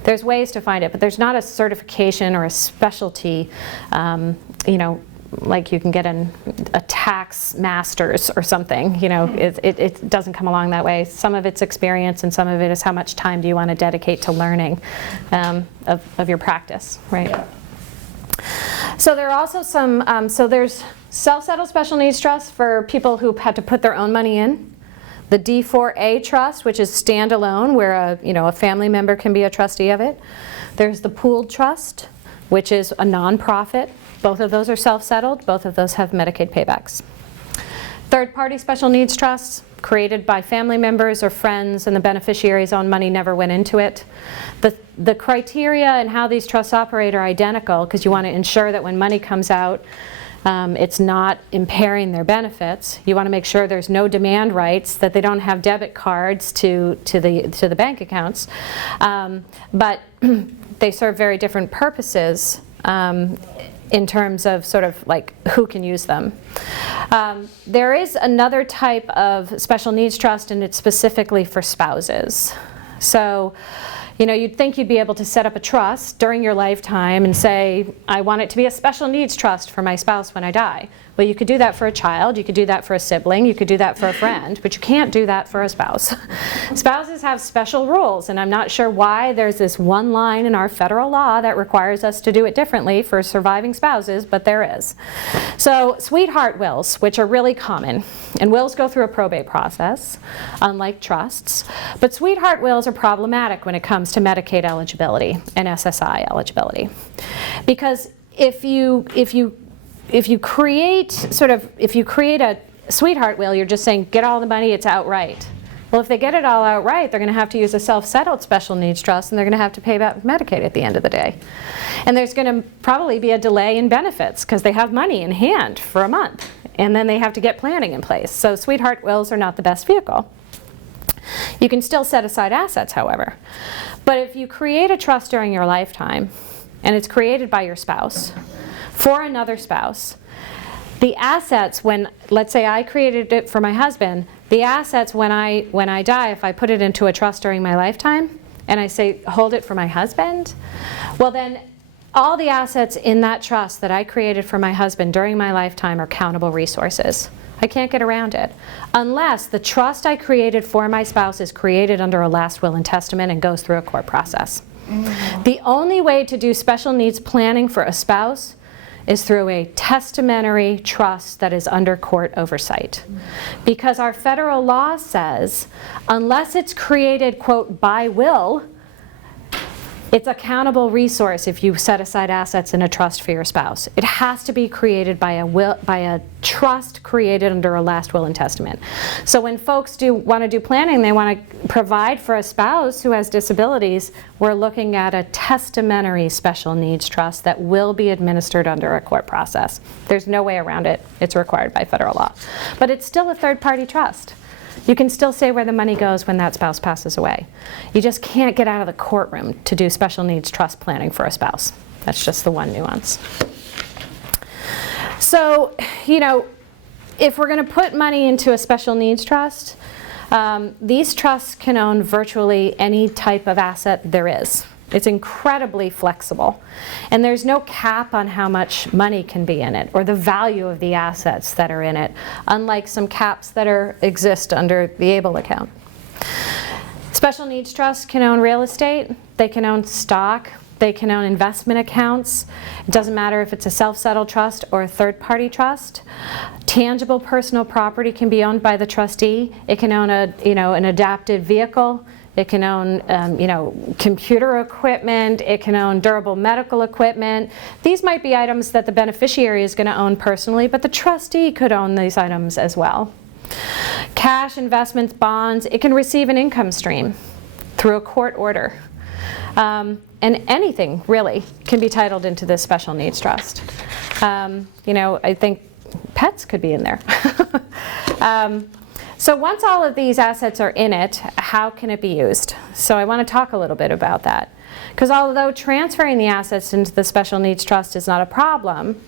there's ways to find it, but there's not a certification or a specialty, like you can get a tax master's or something, it doesn't come along that way. Some of it's experience, and some of it is how much time do you want to dedicate to learning of your practice, right? Yeah. So there are also some, so there's self-settled special needs trusts for people who had to put their own money in. The D4A trust, which is standalone, where a family member can be a trustee of it. There's the pooled trust, which is a nonprofit. Both of those are self-settled. Both of those have Medicaid paybacks. Third-party special needs trusts, created by family members or friends, and the beneficiary's own money never went into it. The criteria and how these trusts operate are identical, because you want to ensure that when money comes out, It's not impairing their benefits. You want to make sure there's no demand rights, that they don't have debit cards to the bank accounts. But they serve very different purposes in terms of sort of like who can use them. There is another type of special needs trust, and it's specifically for spouses. So, you know, you'd think you'd be able to set up a trust during your lifetime and say, I want it to be a special needs trust for my spouse when I die. Well, you could do that for a child, you could do that for a sibling, you could do that for a friend, but you can't do that for a spouse. Spouses have special rules, and I'm not sure why there's this one line in our federal law that requires us to do it differently for surviving spouses, but there is. So sweetheart wills, which are really common, and wills go through a probate process, unlike trusts, but sweetheart wills are problematic when it comes to Medicaid eligibility and SSI eligibility. Because if you create a sweetheart will, you're just saying get all the money, it's outright. Well, if they get it all outright, they're going to have to use a self-settled special needs trust, and they're going to have to pay back Medicaid at the end of the day. And there's going to probably be a delay in benefits because they have money in hand for a month, and then they have to get planning in place. So sweetheart wills are not the best vehicle. You can still set aside assets, however. But if you create a trust during your lifetime, and it's created by your spouse, for another spouse, the assets, when, let's say I created it for my husband, the assets when I die, if I put it into a trust during my lifetime, and I say hold it for my husband, well then all the assets in that trust that I created for my husband during my lifetime are countable resources. I can't get around it. Unless the trust I created for my spouse is created under a last will and testament and goes through a court process. Mm-hmm. The only way to do special needs planning for a spouse is through a testamentary trust that is under court oversight. Because our federal law says, unless it's created, quote, by will, it's a countable resource if you set aside assets in a trust for your spouse. It has to be created by a trust created under a last will and testament. So when folks want to do planning, they want to provide for a spouse who has disabilities, we're looking at a testamentary special needs trust that will be administered under a court process. There's no way around it. It's required by federal law. But it's still a third-party trust. You can still say where the money goes when that spouse passes away. You just can't get out of the courtroom to do special needs trust planning for a spouse. That's just the one nuance. So, you know, if we're going to put money into a special needs trust, these trusts can own virtually any type of asset there is. It's incredibly flexible. And there's no cap on how much money can be in it or the value of the assets that are in it, unlike some caps that exist under the ABLE account. Special needs trusts can own real estate, they can own stock, they can own investment accounts. It doesn't matter if it's a self-settled trust or a third-party trust. Tangible personal property can be owned by the trustee. It can own an adapted vehicle. It can own, computer equipment. It can own durable medical equipment. These might be items that the beneficiary is going to own personally, but the trustee could own these items as well. Cash, investments, bonds. It can receive an income stream through a court order. And anything, really, can be titled into this special needs trust. I think pets could be in there. So once all of these assets are in it, how can it be used? So I want to talk a little bit about that. Because although transferring the assets into the special needs trust is not a problem,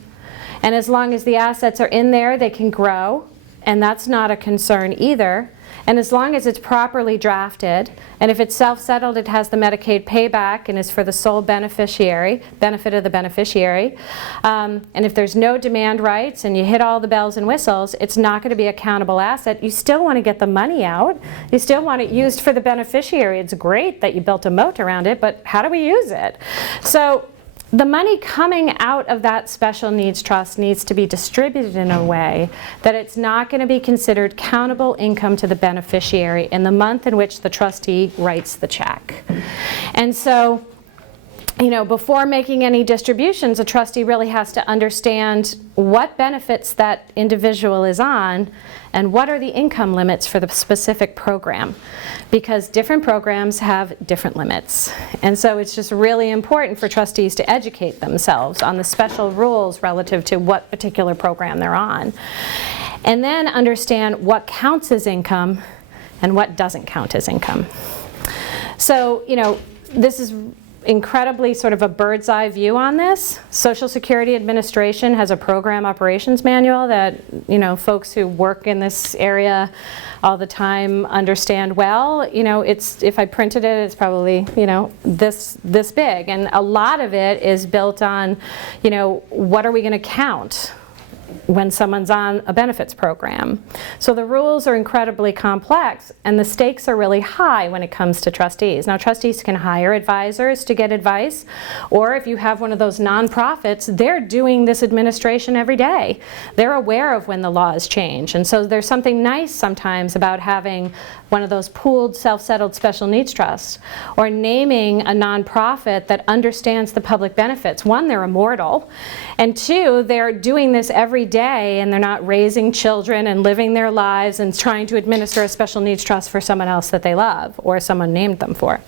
and as long as the assets are in there, they can grow, and that's not a concern either. And as long as it's properly drafted, and if it's self-settled, it has the Medicaid payback and is for the sole benefit of the beneficiary. And if there's no demand rights and you hit all the bells and whistles, it's not going to be a countable asset. You still want to get the money out. You still want it used for the beneficiary. It's great that you built a moat around it, but how do we use it? So the money coming out of that special needs trust needs to be distributed in a way that it's not going to be considered countable income to the beneficiary in the month in which the trustee writes the check. And so before making any distributions, a trustee really has to understand what benefits that individual is on and what are the income limits for the specific program, because different programs have different limits. And so it's just really important for trustees to educate themselves on the special rules relative to what particular program they're on. And then understand what counts as income and what doesn't count as income. So, this is incredibly sort of a bird's eye view on this. Social Security Administration has a program operations manual that, folks who work in this area all the time understand well. If I printed it, it's probably, this big. And a lot of it is built on, what are we going to count when someone's on a benefits program. So the rules are incredibly complex and the stakes are really high when it comes to trustees. Now, trustees can hire advisors to get advice, or if you have one of those nonprofits, they're doing this administration every day. They're aware of when the laws change. And so there's something nice sometimes about having one of those pooled self-settled special needs trusts, or naming a nonprofit that understands the public benefits. One, they're immortal, and two, they're doing this every day and they're not raising children and living their lives and trying to administer a special needs trust for someone else that they love or someone named them for.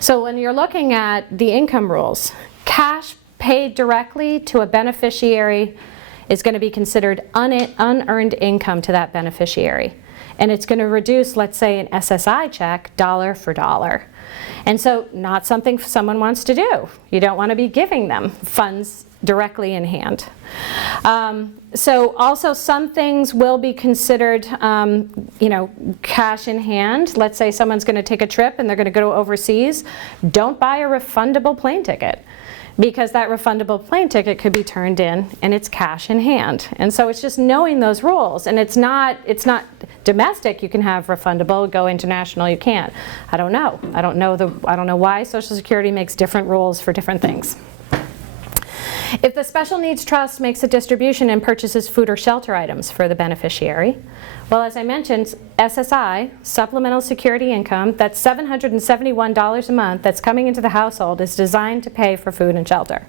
So when you're looking at the income rules, cash paid directly to a beneficiary is going to be considered unearned income to that beneficiary. And it's going to reduce, let's say, an SSI check dollar for dollar. And so not something someone wants to do. You don't want to be giving them funds directly in hand. So also some things will be considered, cash in hand. Let's say someone's going to take a trip and they're going to go overseas. Don't buy a refundable plane ticket, because that refundable plane ticket could be turned in and it's cash in hand. And so it's just knowing those rules. And it's not domestic, you can have refundable, go international, you can't. I don't know. I don't know why Social Security makes different rules for different things. If the special needs trust makes a distribution and purchases food or shelter items for the beneficiary, well, as I mentioned, SSI, Supplemental Security Income, that's $771 a month that's coming into the household, is designed to pay for food and shelter.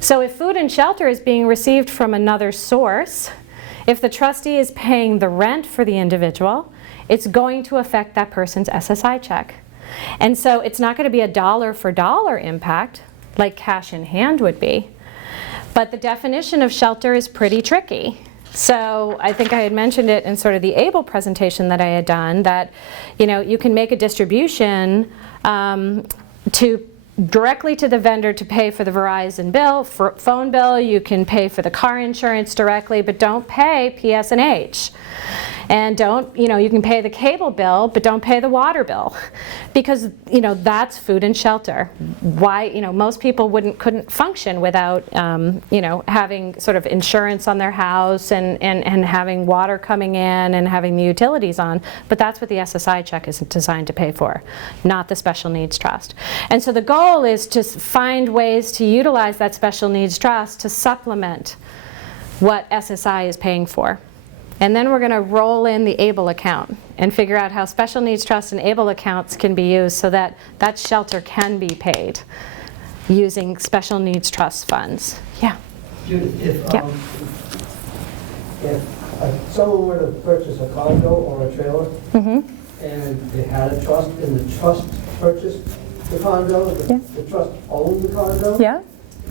So if food and shelter is being received from another source, if the trustee is paying the rent for the individual, it's going to affect that person's SSI check. And so it's not going to be a dollar for dollar impact like cash in hand would be. But the definition of shelter is pretty tricky. So I think I had mentioned it in sort of the ABLE presentation that I had done, that you can make a distribution directly to the vendor to pay for the Verizon bill, phone bill. You can pay for the car insurance directly, but don't pay PS&H. And you can pay the cable bill, but don't pay the water bill, because that's food and shelter. Why, most people couldn't function without having sort of insurance on their house and having water coming in and having the utilities on. But that's what the SSI check is designed to pay for, not the special needs trust. And so the goal is to find ways to utilize that special needs trust to supplement what SSI is paying for. And then we're going to roll in the ABLE account and figure out how special needs trust and ABLE accounts can be used so that that shelter can be paid using special needs trust funds. Yeah. Judith, if someone were to purchase a condo or a trailer, and they had a trust and the trust purchased the condo, the trust owned the condo,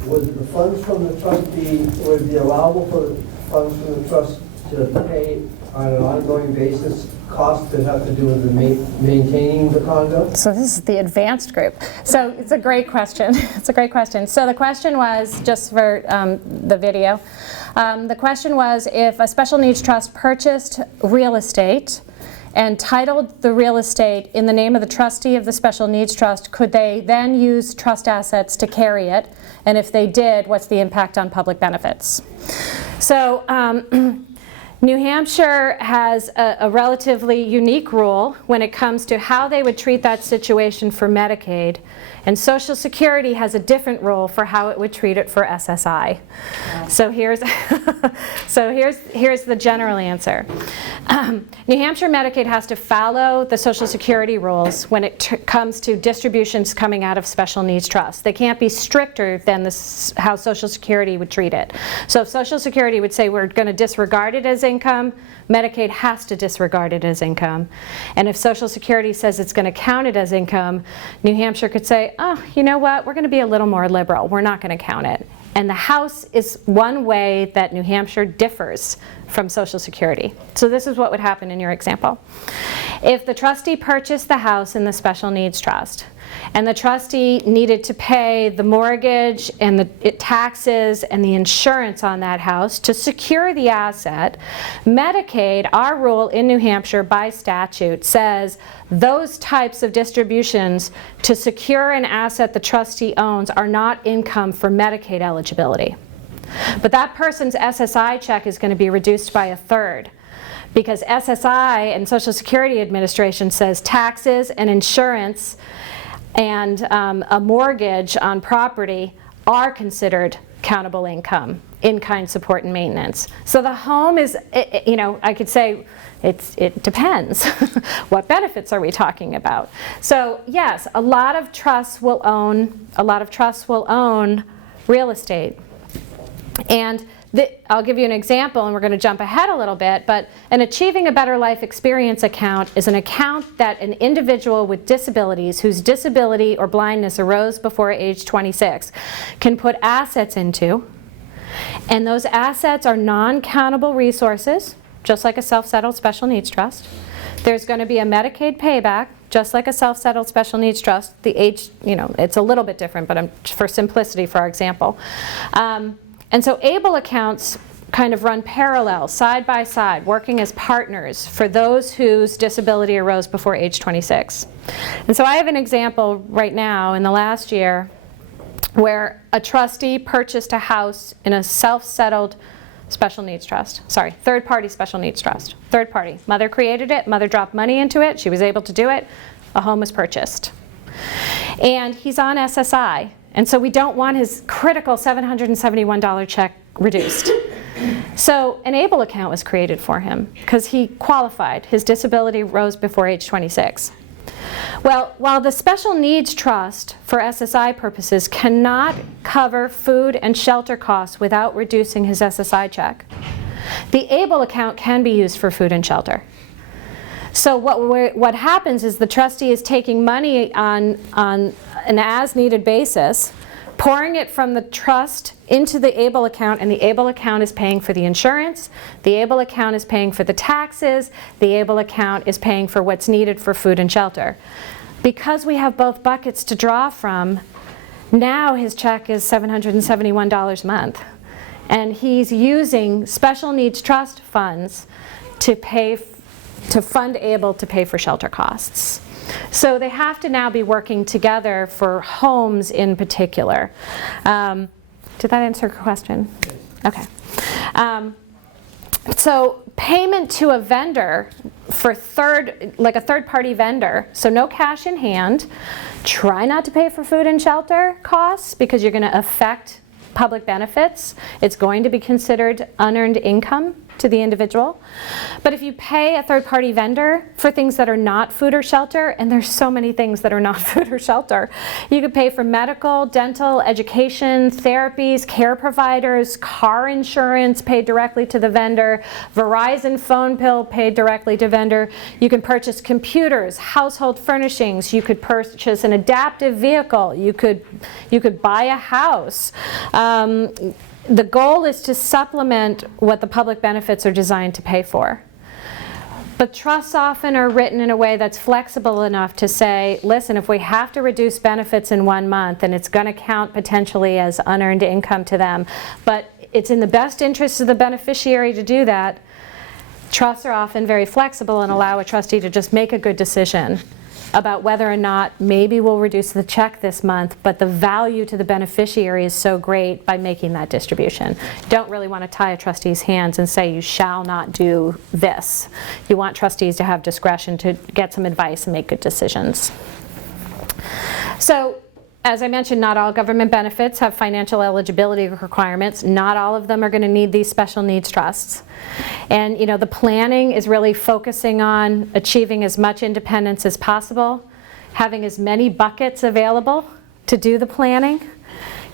would the funds from the trust would it be allowable for the funds from the trust to pay on an ongoing basis costs that have to do with the maintaining the condo? So this is the advanced group. So it's a great question. It's a great question. So the question was, just for the video, the question was, if a special needs trust purchased real estate and titled the real estate in the name of the trustee of the special needs trust, could they then use trust assets to carry it? And if they did, what's the impact on public benefits? So New Hampshire has a relatively unique rule when it comes to how they would treat that situation for Medicaid, and Social Security has a different rule for how it would treat it for SSI. So here's the general answer. New Hampshire Medicaid has to follow the Social Security rules when it comes to distributions coming out of special needs trusts. They can't be stricter than how Social Security would treat it. So if Social Security would say we're going to disregard it as income, Medicaid has to disregard it as income. And if Social Security says it's going to count it as income, New Hampshire could say, oh, you know what, we're going to be a little more liberal. We're not going to count it. And the House is one way that New Hampshire differs from Social Security. So this is what would happen in your example. If the trustee purchased the house in the special needs trust, and the trustee needed to pay the mortgage and the taxes and the insurance on that house to secure the asset, Medicaid, our rule in New Hampshire by statute, says those types of distributions to secure an asset the trustee owns are not income for Medicaid eligibility. But that person's SSI check is going to be reduced by 1/3. Because SSI and Social Security Administration says taxes and insurance and a mortgage on property are considered countable income, in-kind support and maintenance. So the home is, I could say it depends. What benefits are we talking about? So yes, a lot of trusts will own real estate. And I'll give you an example, and we're going to jump ahead a little bit, but an Achieving a Better Life Experience account is an account that an individual with disabilities, whose disability or blindness arose before age 26, can put assets into. And those assets are non-countable resources, just like a self-settled special needs trust. There's going to be a Medicaid payback, just like a self-settled special needs trust. The age, it's a little bit different, but for simplicity, for our example. And so ABLE accounts kind of run parallel, side by side, working as partners for those whose disability arose before age 26. And so I have an example right now in the last year where a trustee purchased a house in a self-settled special needs trust. Sorry, third-party special needs trust. Third party. Mother created it. Mother dropped money into it. She was able to do it. A home was purchased. And he's on SSI. And so we don't want his critical $771 check reduced. So an ABLE account was created for him because he qualified. His disability rose before age 26. Well, while the special needs trust for SSI purposes cannot cover food and shelter costs without reducing his SSI check, the ABLE account can be used for food and shelter. So what happens is the trustee is taking money on an as-needed basis, pouring it from the trust into the ABLE account, and the ABLE account is paying for the insurance, the ABLE account is paying for the taxes, the ABLE account is paying for what's needed for food and shelter. Because we have both buckets to draw from, now his check is $771 a month. And he's using special needs trust funds to fund ABLE to pay for shelter costs. So they have to now be working together for homes in particular. Did that answer your question? Okay. So payment to a vendor for like a third-party vendor, so no cash in hand. Try not to pay for food and shelter costs because you're going to affect public benefits. It's going to be considered unearned income to the individual. But if you pay a third-party vendor for things that are not food or shelter, and there's so many things that are not food or shelter, you could pay for medical, dental, education, therapies, care providers, car insurance paid directly to the vendor, Verizon phone bill paid directly to vendor. You can purchase computers, household furnishings, you could purchase an adaptive vehicle, you could buy a house. The goal is to supplement what the public benefits are designed to pay for. But trusts often are written in a way that's flexible enough to say, listen, if we have to reduce benefits in 1 month and it's going to count potentially as unearned income to them, but it's in the best interest of the beneficiary to do that, trusts are often very flexible and allow a trustee to just make a good decision about whether or not maybe we'll reduce the check this month, but the value to the beneficiary is so great by making that distribution. Don't really want to tie a trustee's hands and say you shall not do this. You want trustees to have discretion to get some advice and make good decisions. So, as I mentioned, not all government benefits have financial eligibility requirements. Not all of them are going to need these special needs trusts. And the planning is really focusing on achieving as much independence as possible, having as many buckets available to do the planning.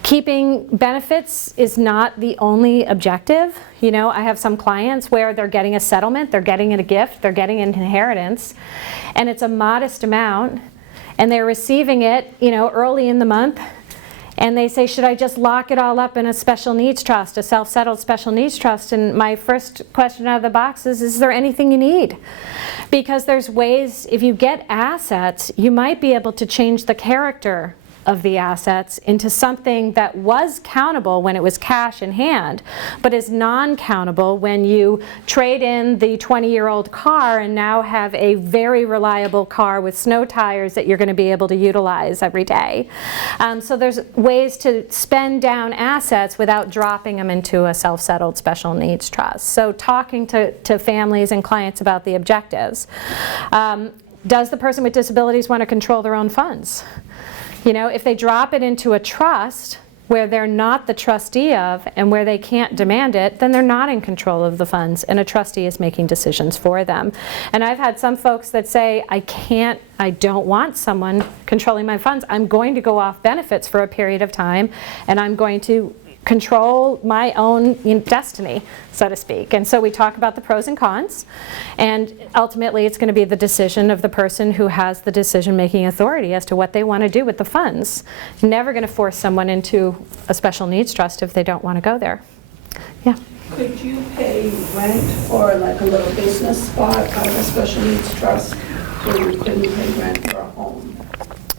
Keeping benefits is not the only objective. I have some clients where they're getting a settlement, they're getting a gift, they're getting an inheritance, and it's a modest amount. And they're receiving it, early in the month, and they say, should I just lock it all up in a special needs trust, a self-settled special needs trust? And my first question out of the box is there anything you need? Because there's ways, if you get assets, you might be able to change the character of the assets into something that was countable when it was cash in hand, but is non-countable when you trade in the 20-year-old car and now have a very reliable car with snow tires that you're going to be able to utilize every day. So there's ways to spend down assets without dropping them into a self-settled special needs trust. So talking to families and clients about the objectives. Does the person with disabilities want to control their own funds? If they drop it into a trust where they're not the trustee of and where they can't demand it, then they're not in control of the funds and a trustee is making decisions for them. And I've had some folks that say, I don't want someone controlling my funds. I'm going to go off benefits for a period of time and I'm going to control my own destiny, so to speak. And so we talk about the pros and cons, and ultimately it's going to be the decision of the person who has the decision-making authority as to what they want to do with the funds. Never going to force someone into a special needs trust if they don't want to go there. Yeah. Could you pay rent for like a little business spot out of a special needs trust, so you couldn't pay rent for a home?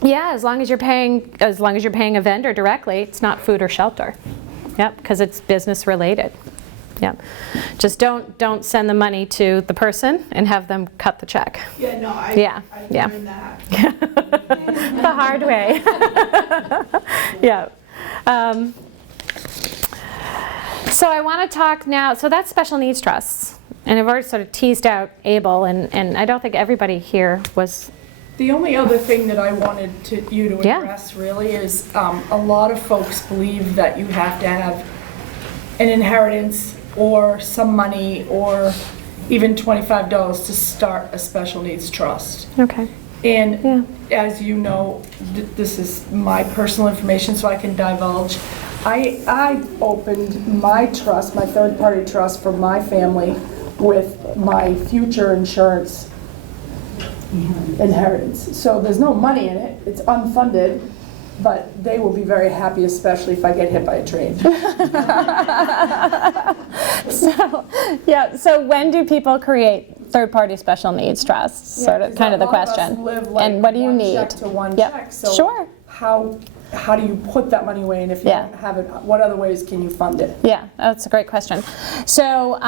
Yeah, as long as you're paying a vendor directly, it's not food or shelter. Yep, because it's business related. Yep. Just don't send the money to the person and have them cut the check. Yeah, no, I learned that. The hard way. Yeah. So I want to talk now, so that's special needs trusts. And I've already sort of teased out ABLE, and I don't think everybody here was. The only other thing that I wanted you to address really is a lot of folks believe that you have to have an inheritance or some money or even $25 to start a special needs trust. Okay. And as you know, this is my personal information, so I can divulge. I opened my trust, my third-party trust for my family with my future insurance inheritance. So there's no money in it, it's unfunded, but they will be very happy, especially if I get hit by a train. So when do people create third-party special needs trusts? Yeah, sort of, kind of the question. And what do you need? Check to one check. So sure. How do you put that money away, and if you don't have it, what other ways can you fund it? Yeah, that's a great question. So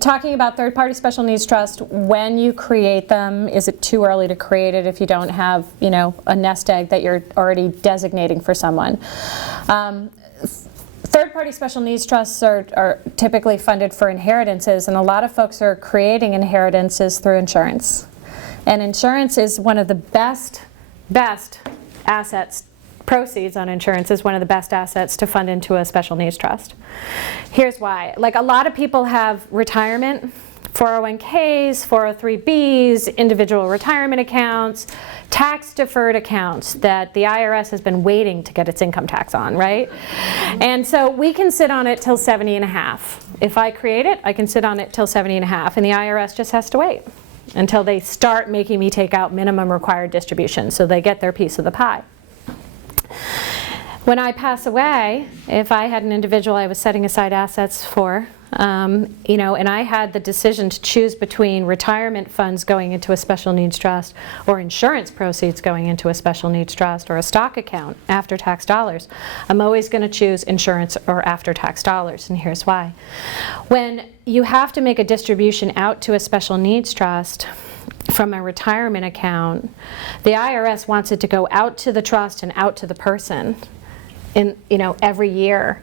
talking about third-party special needs trust, when you create them, is it too early to create it if you don't have, a nest egg that you're already designating for someone? Third-party special needs trusts are typically funded for inheritances, and a lot of folks are creating inheritances through insurance. And insurance is one of the best assets. Proceeds on insurance is one of the best assets to fund into a special needs trust. Here's why. Like, a lot of people have retirement, 401ks, 403bs, individual retirement accounts, tax-deferred accounts that the IRS has been waiting to get its income tax on, right? And so we can sit on it till 70 and a half. If I create it, I can sit on it till 70 and a half, and the IRS just has to wait until they start making me take out minimum required distributions so they get their piece of the pie. When I pass away, if I had an individual I was setting aside assets for, and I had the decision to choose between retirement funds going into a special needs trust or insurance proceeds going into a special needs trust or a stock account after tax dollars, I'm always going to choose insurance or after tax dollars, and here's why. When you have to make a distribution out to a special needs trust, from a retirement account, the IRS wants it to go out to the trust and out to the person in, every year.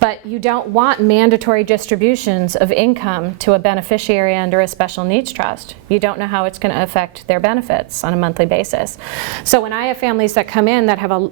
But you don't want mandatory distributions of income to a beneficiary under a special needs trust. You don't know how it's going to affect their benefits on a monthly basis. So when I have families that come in that have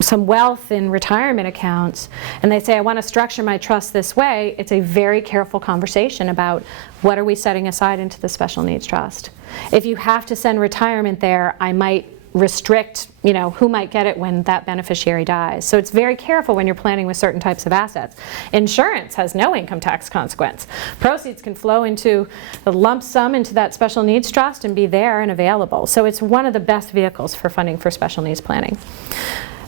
some wealth in retirement accounts, and they say, I want to structure my trust this way, it's a very careful conversation about what are we setting aside into the special needs trust. If you have to send retirement there, I might restrict, who might get it when that beneficiary dies. So it's very careful when you're planning with certain types of assets. Insurance has no income tax consequence. Proceeds can flow into the lump sum into that special needs trust and be there and available. So it's one of the best vehicles for funding for special needs planning.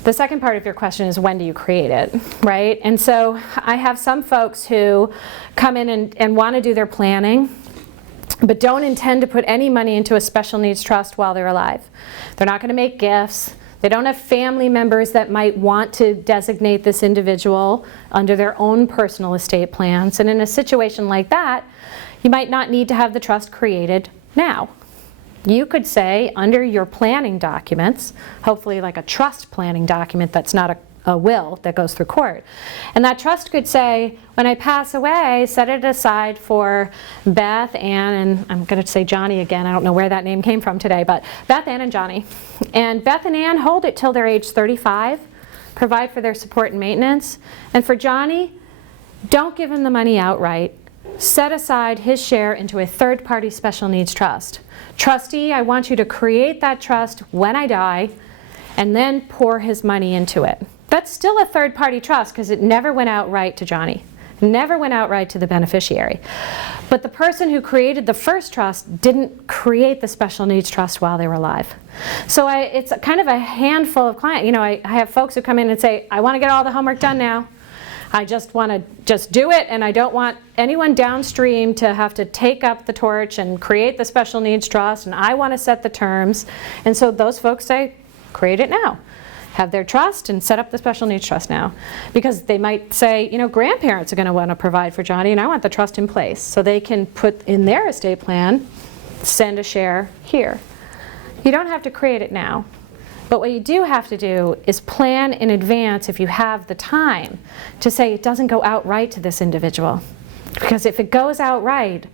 The second part of your question is, when do you create it, right? And so I have some folks who come in and want to do their planning, but don't intend to put any money into a special needs trust while they're alive. They're not going to make gifts. They don't have family members that might want to designate this individual under their own personal estate plans. And in a situation like that, you might not need to have the trust created now. You could say under your planning documents, hopefully like a trust planning document that's not a will that goes through court. And that trust could say, when I pass away, set it aside for Beth, Ann, and I'm going to say Johnny again. I don't know where that name came from today, but Beth, Ann, and Johnny. And Beth and Ann hold it till they're age 35, provide for their support and maintenance. And for Johnny, don't give him the money outright. Set aside his share into a third-party special needs trust. Trustee, I want you to create that trust when I die, and then pour his money into it. That's still a third-party trust because it never went outright to Johnny. Never went outright to the beneficiary. But the person who created the first trust didn't create the special needs trust while they were alive. So it's kind of a handful of clients. I have folks who come in and say, I want to get all the homework done now. I just want to just do it, and I don't want anyone downstream to have to take up the torch and create the special needs trust, and I want to set the terms. And so those folks say, create it now. Have their trust and set up the special needs trust now. Because they might say, grandparents are going to want to provide for Johnny, and I want the trust in place. So they can put in their estate plan, send a share here. You don't have to create it now. But what you do have to do is plan in advance, if you have the time, to say it doesn't go outright to this individual. Because if it goes outright,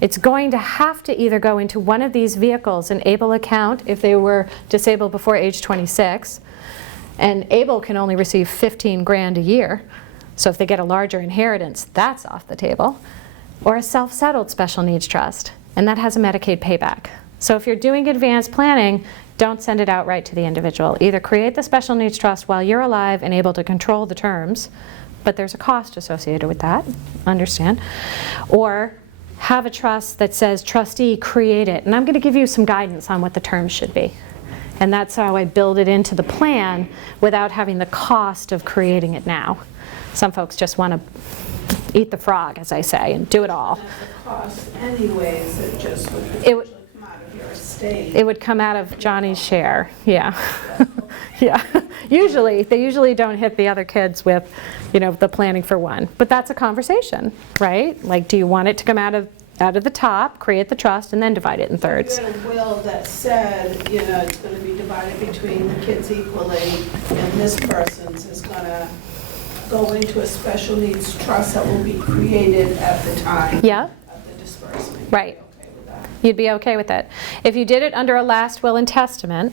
it's going to have to either go into one of these vehicles, an ABLE account if they were disabled before age 26, and ABLE can only receive 15 grand a year, so if they get a larger inheritance, that's off the table, or a self-settled special needs trust, and that has a Medicaid payback. So if you're doing advanced planning, don't send it outright to the individual. Either create the special needs trust while you're alive and able to control the terms, but there's a cost associated with that, understand, or have a trust that says, trustee, create it. And I'm going to give you some guidance on what the terms should be. And that's how I build it into the plan without having the cost of creating it now. Some folks just want to eat the frog, as I say, and do it all. The cost anyways, it just would potentially come out of your estate. It would come out of Johnny's share, yeah. Yeah. They usually don't hit the other kids with, the planning for one. But that's a conversation, right? Like, do you want it to come out of the top, create the trust, and then divide it in thirds? You had a will that said, it's going to be divided between the kids equally, and this person's is going to go into a special needs trust that will be created at the time of the disbursement. Right. Okay with that? You'd be okay with it. If you did it under a last will and testament,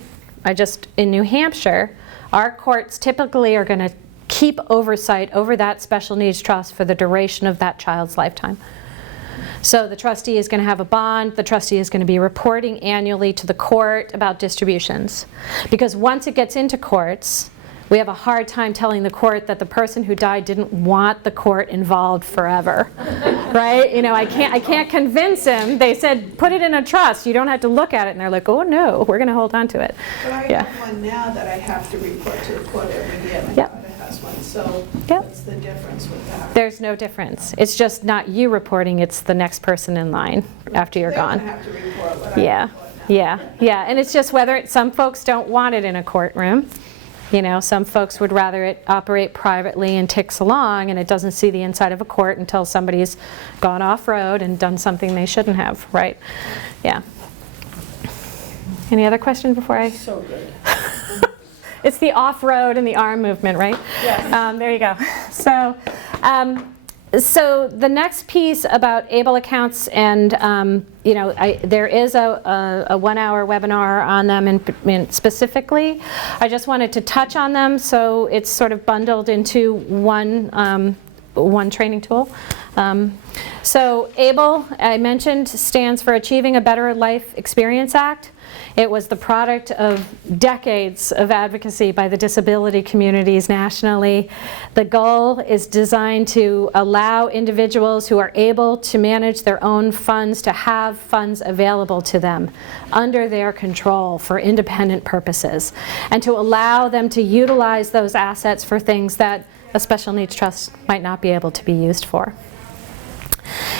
in New Hampshire, our courts typically are going to keep oversight over that special needs trust for the duration of that child's lifetime. So the trustee is going to have a bond. The trustee is going to be reporting annually to the court about distributions. Because once it gets into courts, we have a hard time telling the court that the person who died didn't want the court involved forever, right? I can't convince him. They said, put it in a trust. You don't have to look at it. And they're like, oh no, we're going to hold on to it. But I have one now that I have to report to the court every year. My daughter has one. So what's the difference with that? There's no difference. It's just not you reporting. It's the next person in line after you're gone. They don't have to report what I report now. Yeah. And it's just whether some folks don't want it in a courtroom. Some folks would rather it operate privately and ticks along, and it doesn't see the inside of a court until somebody's gone off-road and done something they shouldn't have, right? Yeah. Any other questions before I? So good. It's the off-road and the arm movement, right? Yes. There you go. So the next piece about ABLE accounts, and there is a 1-hour webinar on them specifically. I just wanted to touch on them, so it's sort of bundled into one training tool. So ABLE, I mentioned, stands for Achieving a Better Life Experience Act. It was the product of decades of advocacy by the disability communities nationally. The goal is designed to allow individuals who are able to manage their own funds to have funds available to them under their control for independent purposes, and to allow them to utilize those assets for things that a special needs trust might not be able to be used for.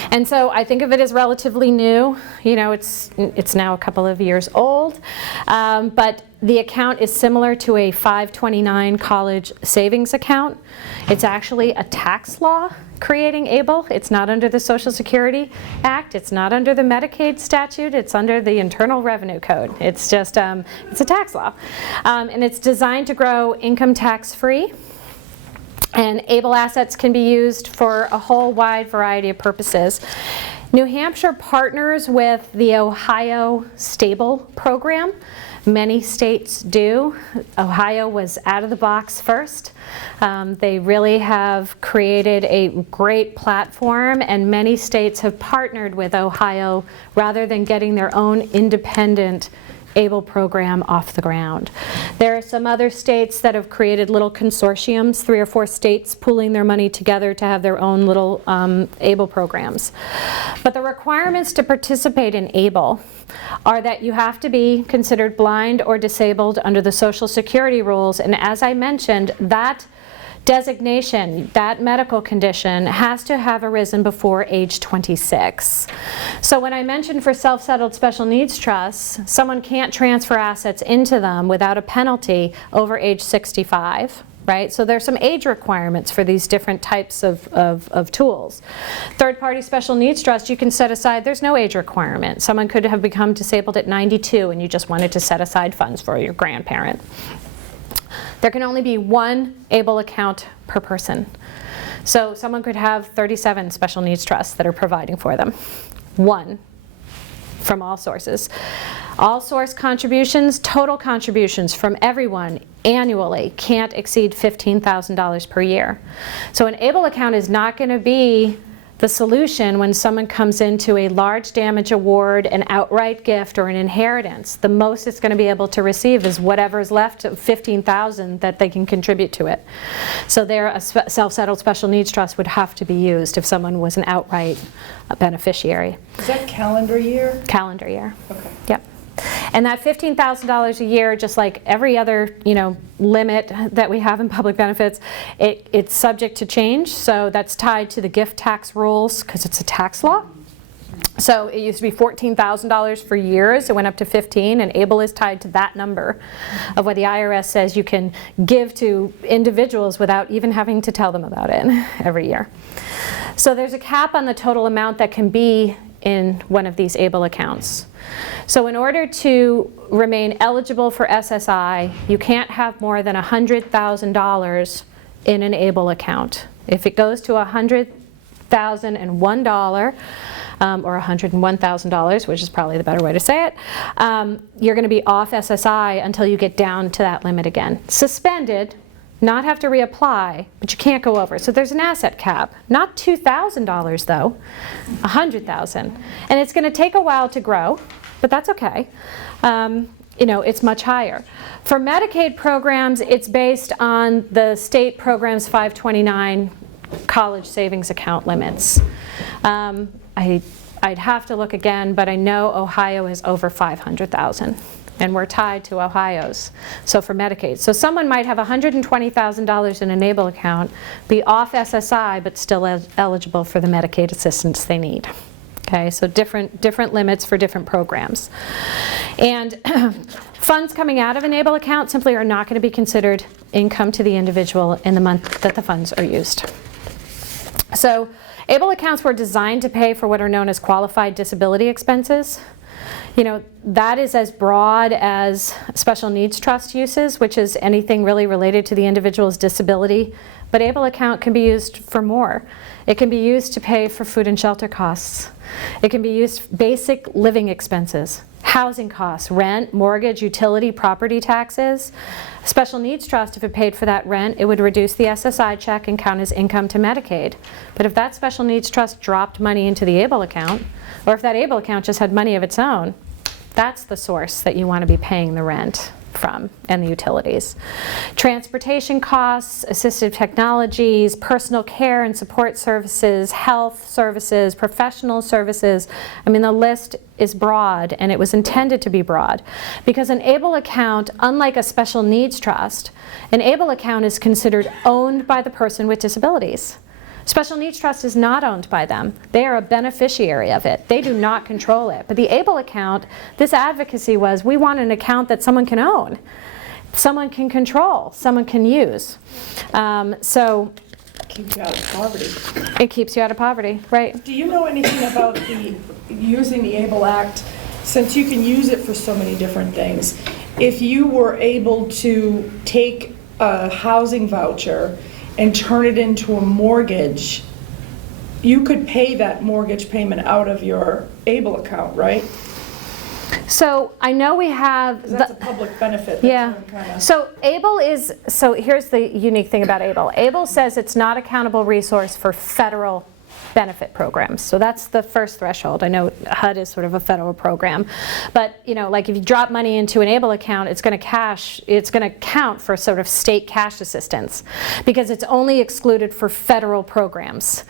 And so I think of it as relatively new. It's now a couple of years old, but the account is similar to a 529 college savings account. It's actually a tax law creating ABLE. It's not under the Social Security Act. It's not under the Medicaid statute. It's under the Internal Revenue Code. It's just, it's a tax law. And it's designed to grow income tax-free. And ABLE assets can be used for a whole wide variety of purposes. New Hampshire partners with the Ohio Stable program. Many states do. Ohio was out of the box first. They really have created a great platform, and many states have partnered with Ohio rather than getting their own independent ABLE program off the ground. There are some other states that have created little consortiums, 3 or 4 states pooling their money together to have their own little ABLE programs. But the requirements to participate in ABLE are that you have to be considered blind or disabled under the Social Security rules, and as I mentioned, that designation, that medical condition, has to have arisen before age 26. So when I mentioned for self-settled special needs trusts, someone can't transfer assets into them without a penalty over age 65. Right? So there's some age requirements for these different types of tools. Third-party special needs trust, you can set aside, there's no age requirement. Someone could have become disabled at 92 and you just wanted to set aside funds for your grandparent. There can only be one ABLE account per person. So someone could have 37 special needs trusts that are providing for them. One from all sources. All source contributions, total contributions from everyone annually can't exceed $15,000 per year. So an ABLE account is not going to be the solution when someone comes into a large damage award, an outright gift, or an inheritance. The most it's going to be able to receive is whatever is left of $15,000 that they can contribute to it. So there, a self-settled special needs trust would have to be used if someone was an outright beneficiary. Is that calendar year? Calendar year. Okay. Yep. And that $15,000 a year, just like every other limit that we have in public benefits, it's subject to change. So that's tied to the gift tax rules because it's a tax law. So it used to be $14,000 for years. It went up to $15,000, and ABLE is tied to that number of what the IRS says you can give to individuals without even having to tell them about it every year. So there's a cap on the total amount that can be in one of these ABLE accounts. So in order to remain eligible for SSI, you can't have more than $100,000 in an ABLE account. If it goes to $100,001 or $101,000, which is probably the better way to say it, you're going to be off SSI until you get down to that limit again. Suspended, not have to reapply, but you can't go over. So there's an asset cap. Not $2,000 though, $100,000. And it's going to take a while to grow, but that's okay. It's much higher. For Medicaid programs, it's based on the state program's 529 college savings account limits. I'd have to look again, but I know Ohio is over 500,000. And we're tied to Ohio's, so for Medicaid. So someone might have $120,000 in an ABLE account, be off SSI, but still eligible for the Medicaid assistance they need. Okay, so different limits for different programs. And funds coming out of an ABLE account simply are not going to be considered income to the individual in the month that the funds are used. So ABLE accounts were designed to pay for what are known as qualified disability expenses. You know, that is as broad as special needs trust uses, which is anything really related to the individual's disability. But ABLE account can be used for more. It can be used to pay for food and shelter costs. It can be used for basic living expenses, housing costs, rent, mortgage, utility, property taxes. Special needs trust, if it paid for that rent, it would reduce the SSI check and count as income to Medicaid. But if that special needs trust dropped money into the ABLE account, or if that ABLE account just had money of its own, that's the source that you want to be paying the rent from and the utilities. Transportation costs, assistive technologies, personal care and support services, health services, professional services. I mean, the list is broad, and it was intended to be broad. Because an ABLE account, unlike a special needs trust, an ABLE account is considered owned by the person with disabilities. Special needs trust is not owned by them. They are a beneficiary of it. They do not control it. But the ABLE account, this advocacy was, we want an account that someone can own, someone can control, someone can use. So Keeps you out of poverty. it keeps you out of poverty, right? Do you know anything about using the ABLE Act, since you can use it for so many different things? If you were able to take a housing voucher and turn it into a mortgage, you could pay that mortgage payment out of your ABLE account, right? So I know we have 'Cause that's a public benefit. That's yeah. what I'm kinda- So ABLE is, so here's the unique thing about ABLE. ABLE says it's not a countable resource for federal benefit programs. So that's the first threshold. I know HUD is sort of a federal program, but you know, like if you drop money into an ABLE account, it's going to count for sort of state cash assistance because it's only excluded for federal programs.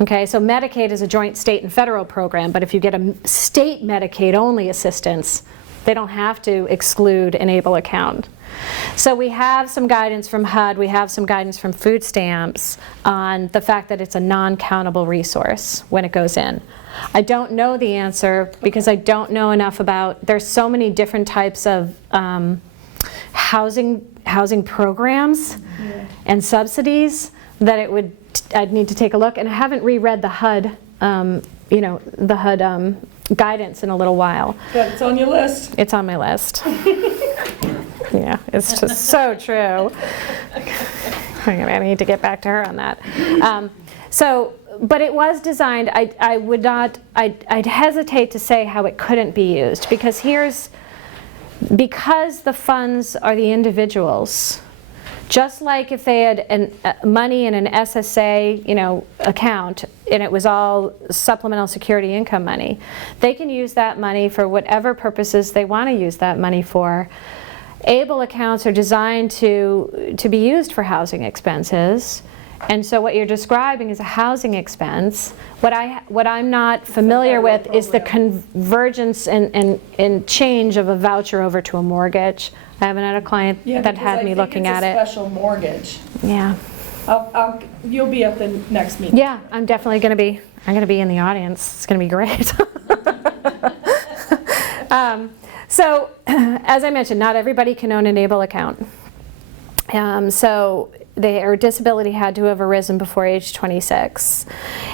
Okay, so Medicaid is a joint state and federal program, but if you get a state Medicaid only assistance, they don't have to exclude an ABLE account. So we have some guidance from HUD, we have some guidance from food stamps on the fact that it's a non-countable resource when it goes in. I don't know the answer because I don't know enough about, there's so many different types of housing programs and subsidies that I'd need to take a look, and I haven't reread the HUD, the HUD guidance in a little while. But it's on your list. It's on my list. Yeah, it's just so true. I need to get back to her on that. But it was designed, I'd hesitate to say how it couldn't be used, because because the funds are the individuals, just like if they had money in an SSA, account, and it was all supplemental security income money, they can use that money for whatever purposes they want to use that money for. ABLE accounts are designed to be used for housing expenses, and so what you're describing is a housing expense. What I'm not familiar with is the convergence and change of a voucher over to a mortgage. I haven't had a client that had me looking at it. It's a special mortgage. Yeah. You'll be at the next meeting. Yeah, I'm definitely going to be. I'm going to be in the audience. It's going to be great. So, as I mentioned, not everybody can own an ABLE account. So their disability had to have arisen before age 26.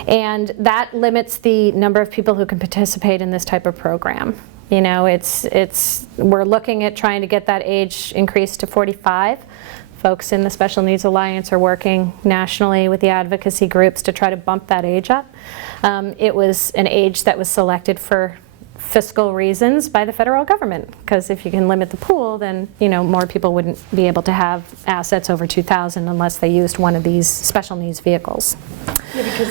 And that limits the number of people who can participate in this type of program. We're looking at trying to get that age increased to 45. Folks in the Special Needs Alliance are working nationally with the advocacy groups to try to bump that age up. It was an age that was selected for fiscal reasons by the federal government, because if you can limit the pool, then more people wouldn't be able to have assets over $2,000 unless they used one of these special needs vehicles. Yeah, because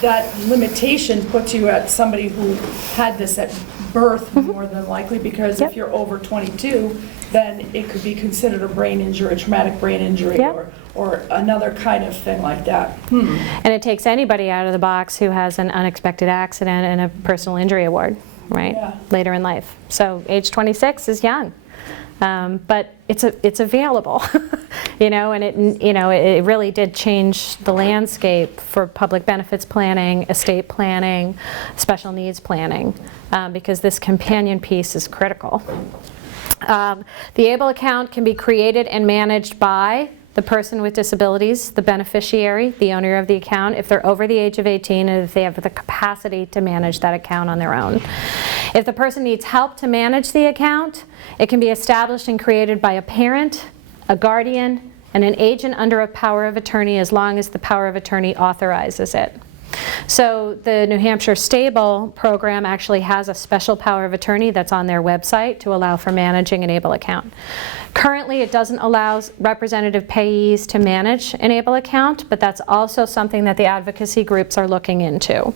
that limitation puts you at somebody who had this at birth more than likely, because if you're over 22, then it could be considered a brain injury, a traumatic brain injury, or another kind of thing like that. And it takes anybody out of the box who has an unexpected accident and a personal injury award, right? Yeah. Later in life. So age 26 is young, but it's available, and it really did change the landscape for public benefits planning, estate planning, special needs planning, because this companion piece is critical. The ABLE account can be created and managed by the person with disabilities, the beneficiary, the owner of the account, if they're over the age of 18 and if they have the capacity to manage that account on their own. If the person needs help to manage the account, it can be established and created by a parent, a guardian, and an agent under a power of attorney as long as the power of attorney authorizes it. So the New Hampshire Stable program actually has a special power of attorney that's on their website to allow for managing an ABLE account. Currently, it doesn't allow representative payees to manage an ABLE account, but that's also something that the advocacy groups are looking into.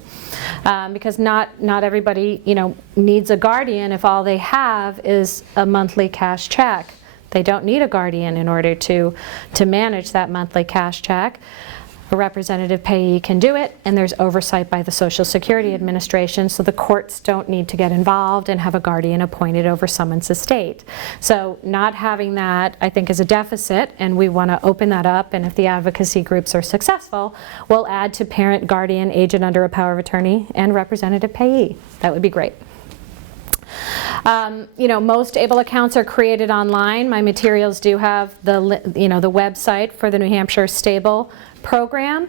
Because not everybody, needs a guardian if all they have is a monthly cash check. They don't need a guardian in order to manage that monthly cash check. A representative payee can do it, and there's oversight by the Social Security Administration, so the courts don't need to get involved and have a guardian appointed over someone's estate. So not having that, I think, is a deficit, and we want to open that up, and if the advocacy groups are successful, we'll add to parent, guardian, agent under a power of attorney, and representative payee. That would be great. Most ABLE accounts are created online. My materials do have the website for the New Hampshire Stable program,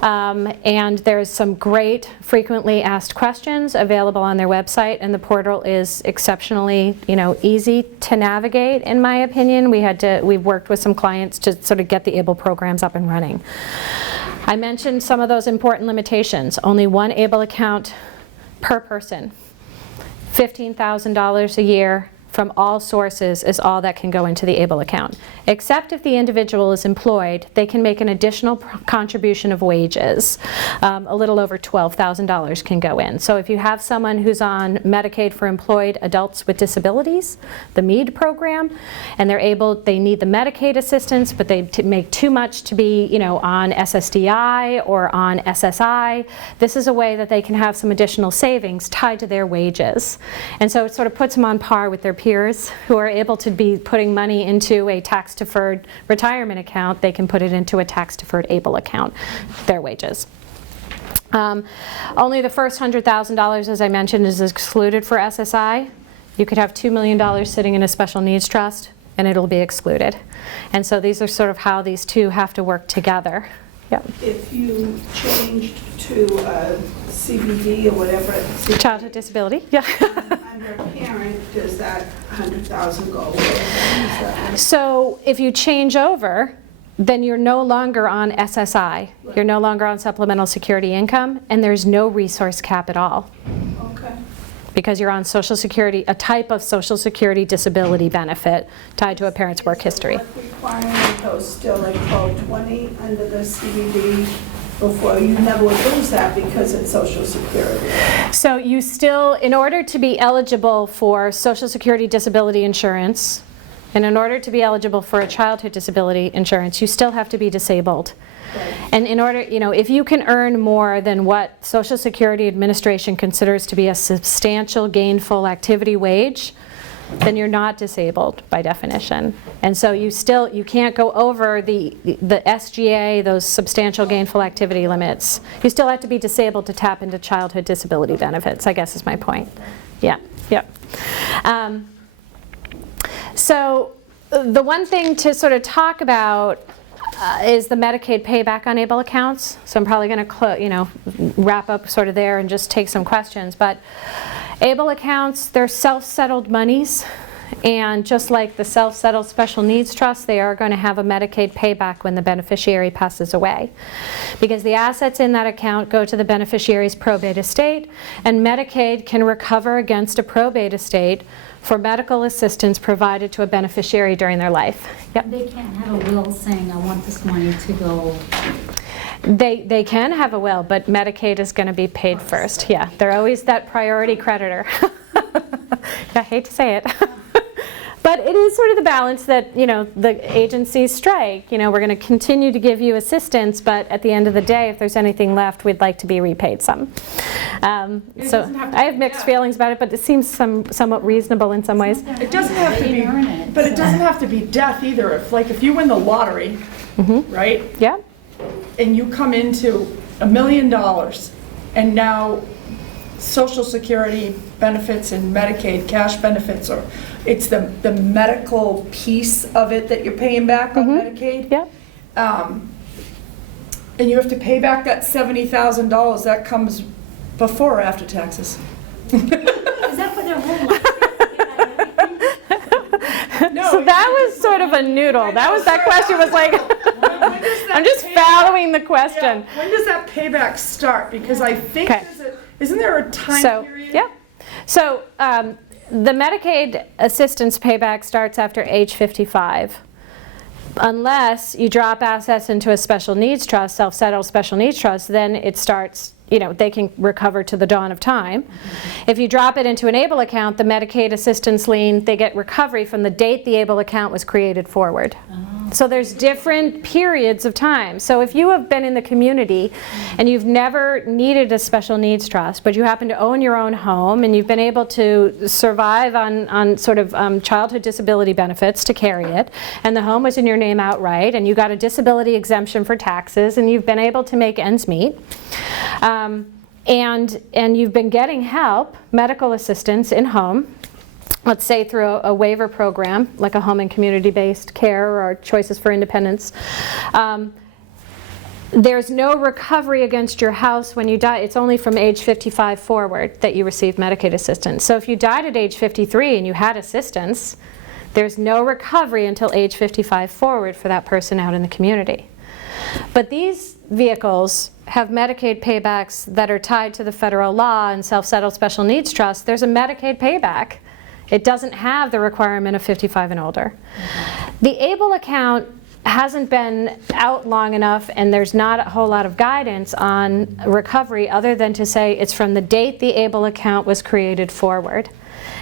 and there's some great frequently asked questions available on their website, and the portal is exceptionally easy to navigate, in my opinion. We've worked with some clients to sort of get the ABLE programs up and running. I mentioned some of those important limitations. Only one ABLE account per person. $15,000 a year from all sources is all that can go into the ABLE account. Except if the individual is employed, they can make an additional contribution of wages. A little over $12,000 can go in. So if you have someone who's on Medicaid for employed adults with disabilities, the MEAD program, and they need the Medicaid assistance, but they make too much to be on SSDI or on SSI, this is a way that they can have some additional savings tied to their wages. And so it sort of puts them on par with their peers who are able to be putting money into a tax-deferred retirement account. They can put it into a tax-deferred ABLE account, their wages. Only the first $100,000, as I mentioned, is excluded for SSI. You could have $2 million sitting in a special needs trust, and it'll be excluded. And so these are sort of how these two have to work together. Yep. If you changed to CBD or whatever, childhood disability, yeah. Under parent, does that 100,000 go away? So if you change over, then you're no longer on SSI. You're no longer on supplemental security income, and there's no resource cap at all. Okay. Because you're on Social Security, a type of Social Security disability benefit tied to a parent's work history. Work requirement, though, still like 1220 under the CBD before, you never would lose that because it's Social Security. So you still, in order to be eligible for Social Security disability insurance, and in order to be eligible for a childhood disability insurance, you still have to be disabled. Right. And in order, if you can earn more than what Social Security Administration considers to be a substantial gainful activity wage, then you're not disabled by definition. And so you can't go over the SGA, those substantial gainful activity limits. You still have to be disabled to tap into childhood disability benefits, I guess is my point. Yeah, yeah. So the one thing to sort of talk about is the Medicaid payback on ABLE accounts. So I'm probably going to wrap up sort of there and just take some questions. But ABLE accounts, they're self-settled monies, and just like the self-settled special needs trust, they are going to have a Medicaid payback when the beneficiary passes away. Because the assets in that account go to the beneficiary's probate estate, and Medicaid can recover against a probate estate for medical assistance provided to a beneficiary during their life. Yep. They can't have a will saying, I want this money to go. They can have a will, but Medicaid is going to be paid first. Yeah, they're always that priority creditor. I hate to say it. But it is sort of the balance that, the agencies strike. We're going to continue to give you assistance, but at the end of the day, if there's anything left, we'd like to be repaid some. So I have mixed feelings about it, but it seems somewhat reasonable in some ways. It doesn't have to be, but it doesn't have to be death either. If you win the lottery, right? Yeah. And you come into $1 million, and now Social Security benefits and Medicaid cash benefits, or it's the medical piece of it that you're paying back on Medicaid. Yep. and you have to pay back that $70,000, that comes before or after taxes? Is that for their whole life? No, So that was sort of a noodle. That question was like, when does that I'm just payback- following the question. Yeah, when does that payback start? Because I think Okay. isn't there a time So, period? yeah. So the Medicaid assistance payback starts after age 55. Unless you drop assets into a special needs trust, self-settled special needs trust, then it starts, they can recover to the dawn of time. If you drop it into an ABLE account, the Medicaid assistance lien, they get recovery from the date the ABLE account was created forward. So there's different periods of time. So if you have been in the community and you've never needed a special needs trust, but you happen to own your own home and you've been able to survive on sort of childhood disability benefits to carry it, and the home was in your name outright, and you got a disability exemption for taxes, and you've been able to make ends meet, and you've been getting help, medical assistance in home, let's say through a waiver program, like a home and community-based care or Choices for Independence, there's no recovery against your house when you die. It's only from age 55 forward that you receive Medicaid assistance. So if you died at age 53 and you had assistance, there's no recovery until age 55 forward for that person out in the community. But these vehicles have Medicaid paybacks that are tied to the federal law and self-settled special needs trust. There's a Medicaid payback. It doesn't have the requirement of 55 and older. The ABLE account hasn't been out long enough, and there's not a whole lot of guidance on recovery other than to say it's from the date the ABLE account was created forward.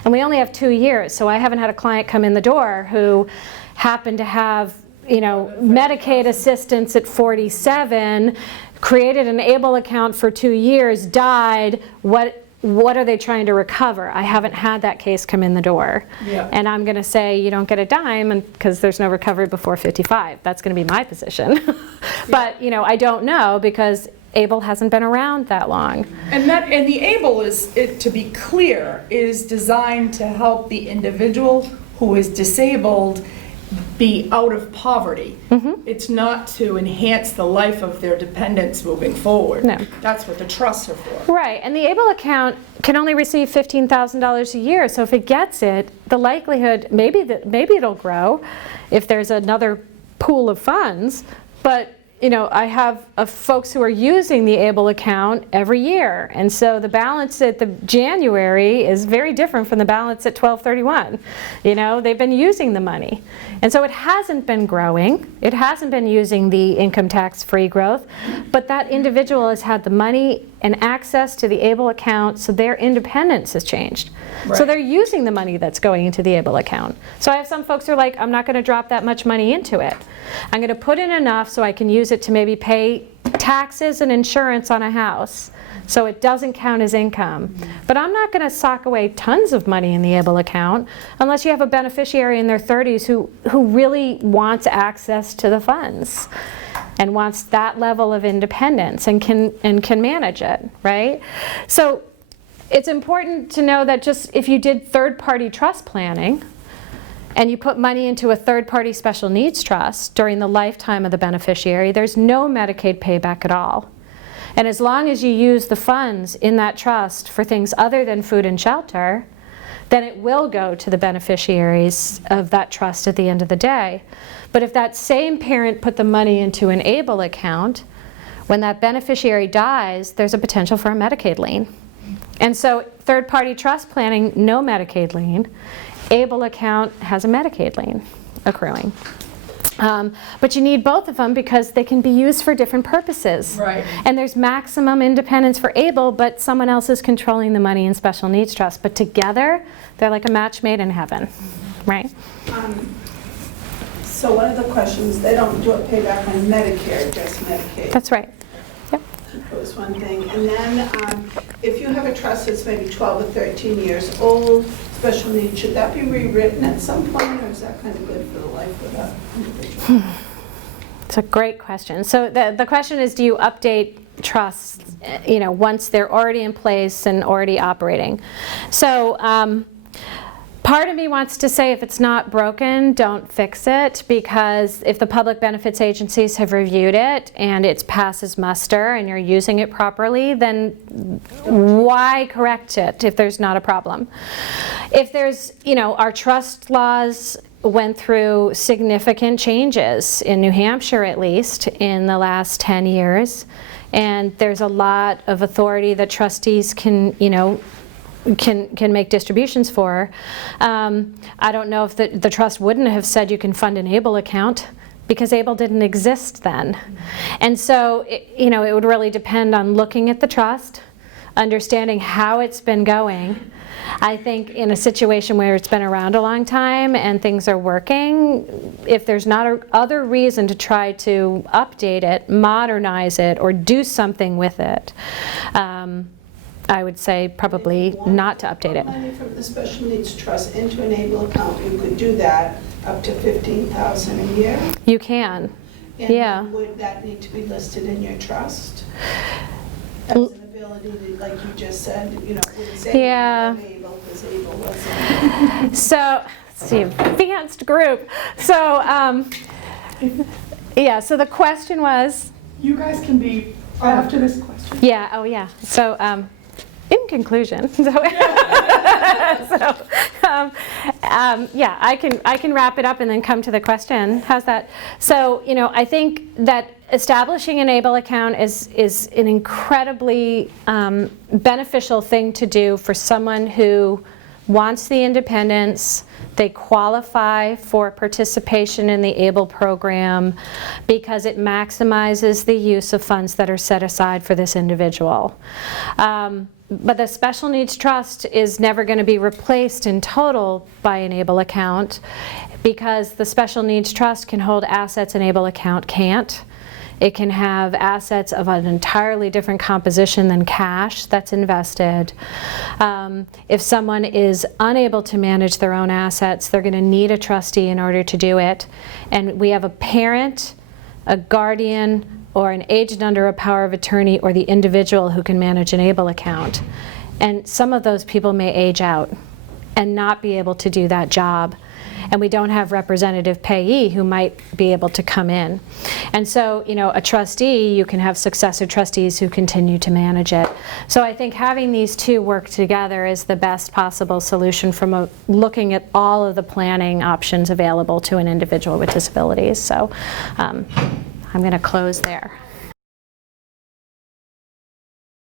And we only have 2 years, so I haven't had a client come in the door who happened to have Medicaid assistance at 47, created an ABLE account for 2 years, died, what are they trying to recover? I haven't had that case come in the door. Yeah. And I'm going to say you don't get a dime because there's no recovery before 55. That's going to be my position. But I don't know because ABLE hasn't been around that long. And the ABLE to be clear, is designed to help the individual who is disabled be out of poverty. It's not to enhance the life of their dependents moving forward. No. That's what the trusts are for. Right, and the ABLE account can only receive $15,000 a year, so if it gets it, the likelihood, maybe it'll grow if there's another pool of funds, but I have folks who are using the ABLE account every year, and so the balance at the January is very different from the balance at 12/31. They've been using the money, and so it hasn't been growing. It hasn't been using the income tax-free growth, but that individual has had the money and access to the ABLE account, so their independence has changed. Right. So they're using the money that's going into the ABLE account. So I have some folks who are like, I'm not going to drop that much money into it. I'm going to put in enough so I can use it to maybe pay taxes and insurance on a house, so it doesn't count as income. But I'm not going to sock away tons of money in the ABLE account unless you have a beneficiary in their 30s who really wants access to the funds and wants that level of independence and can manage it, right? So it's important to know that just if you did third-party trust planning and you put money into a third-party special needs trust during the lifetime of the beneficiary, there's no Medicaid payback at all. And as long as you use the funds in that trust for things other than food and shelter, then it will go to the beneficiaries of that trust at the end of the day. But if that same parent put the money into an ABLE account, when that beneficiary dies, there's a potential for a Medicaid lien. And so third-party trust planning, no Medicaid lien. ABLE account has a Medicaid lien accruing. But you need both of them because they can be used for different purposes. Right. And there's maximum independence for ABLE, but someone else is controlling the money in special needs trust. But together, they're like a match made in heaven, right? So one of the questions, they don't do a payback on Medicare, just Medicaid. That's right. Yep. That was one thing. And then if you have a trust that's maybe 12 or 13 years old, special needs, should that be rewritten at some point, or is that kind of good for the life of that individual? It's a great question. So the question is, do you update trusts, once they're already in place and already operating? So Part of me wants to say if it's not broken, don't fix it, because if the public benefits agencies have reviewed it and it passes muster and you're using it properly, then why correct it if there's not a problem? If there's, our trust laws went through significant changes in New Hampshire, at least, in the last 10 years. And there's a lot of authority that trustees can make distributions for. I don't know if the trust wouldn't have said you can fund an ABLE account, because ABLE didn't exist then. And so, it would really depend on looking at the trust, understanding how it's been going. I think in a situation where it's been around a long time and things are working, if there's not other reason to try to update it, modernize it, or do something with it, I would say probably not to update it. Money from the special needs trust into an ABLE account, you could do that up to $15,000 a year. You can, And yeah. would that need to be listed in your trust? As an ability to, like you just said, wouldn't say Yeah. ABLE because ABLE wasn't. So, let's see, advanced group. So, yeah, so the question was? You guys can be after this question. Yeah, oh yeah. So, in conclusion, yeah, I can wrap it up and then come to the question. How's that? So, I think that establishing an ABLE account is an incredibly beneficial thing to do for someone who wants the independence. They qualify for participation in the ABLE program because it maximizes the use of funds that are set aside for this individual. But the Special Needs Trust is never going to be replaced in total by an ABLE account, because the Special Needs Trust can hold assets an ABLE account can't. It can have assets of an entirely different composition than cash that's invested. If someone is unable to manage their own assets, they're going to need a trustee in order to do it. And we have a parent, a guardian, or an agent under a power of attorney, or the individual who can manage an ABLE account. And some of those people may age out and not be able to do that job. And we don't have representative payee who might be able to come in. And so, a trustee, you can have successor trustees who continue to manage it. So I think having these two work together is the best possible solution from looking at all of the planning options available to an individual with disabilities. So I'm going to close there.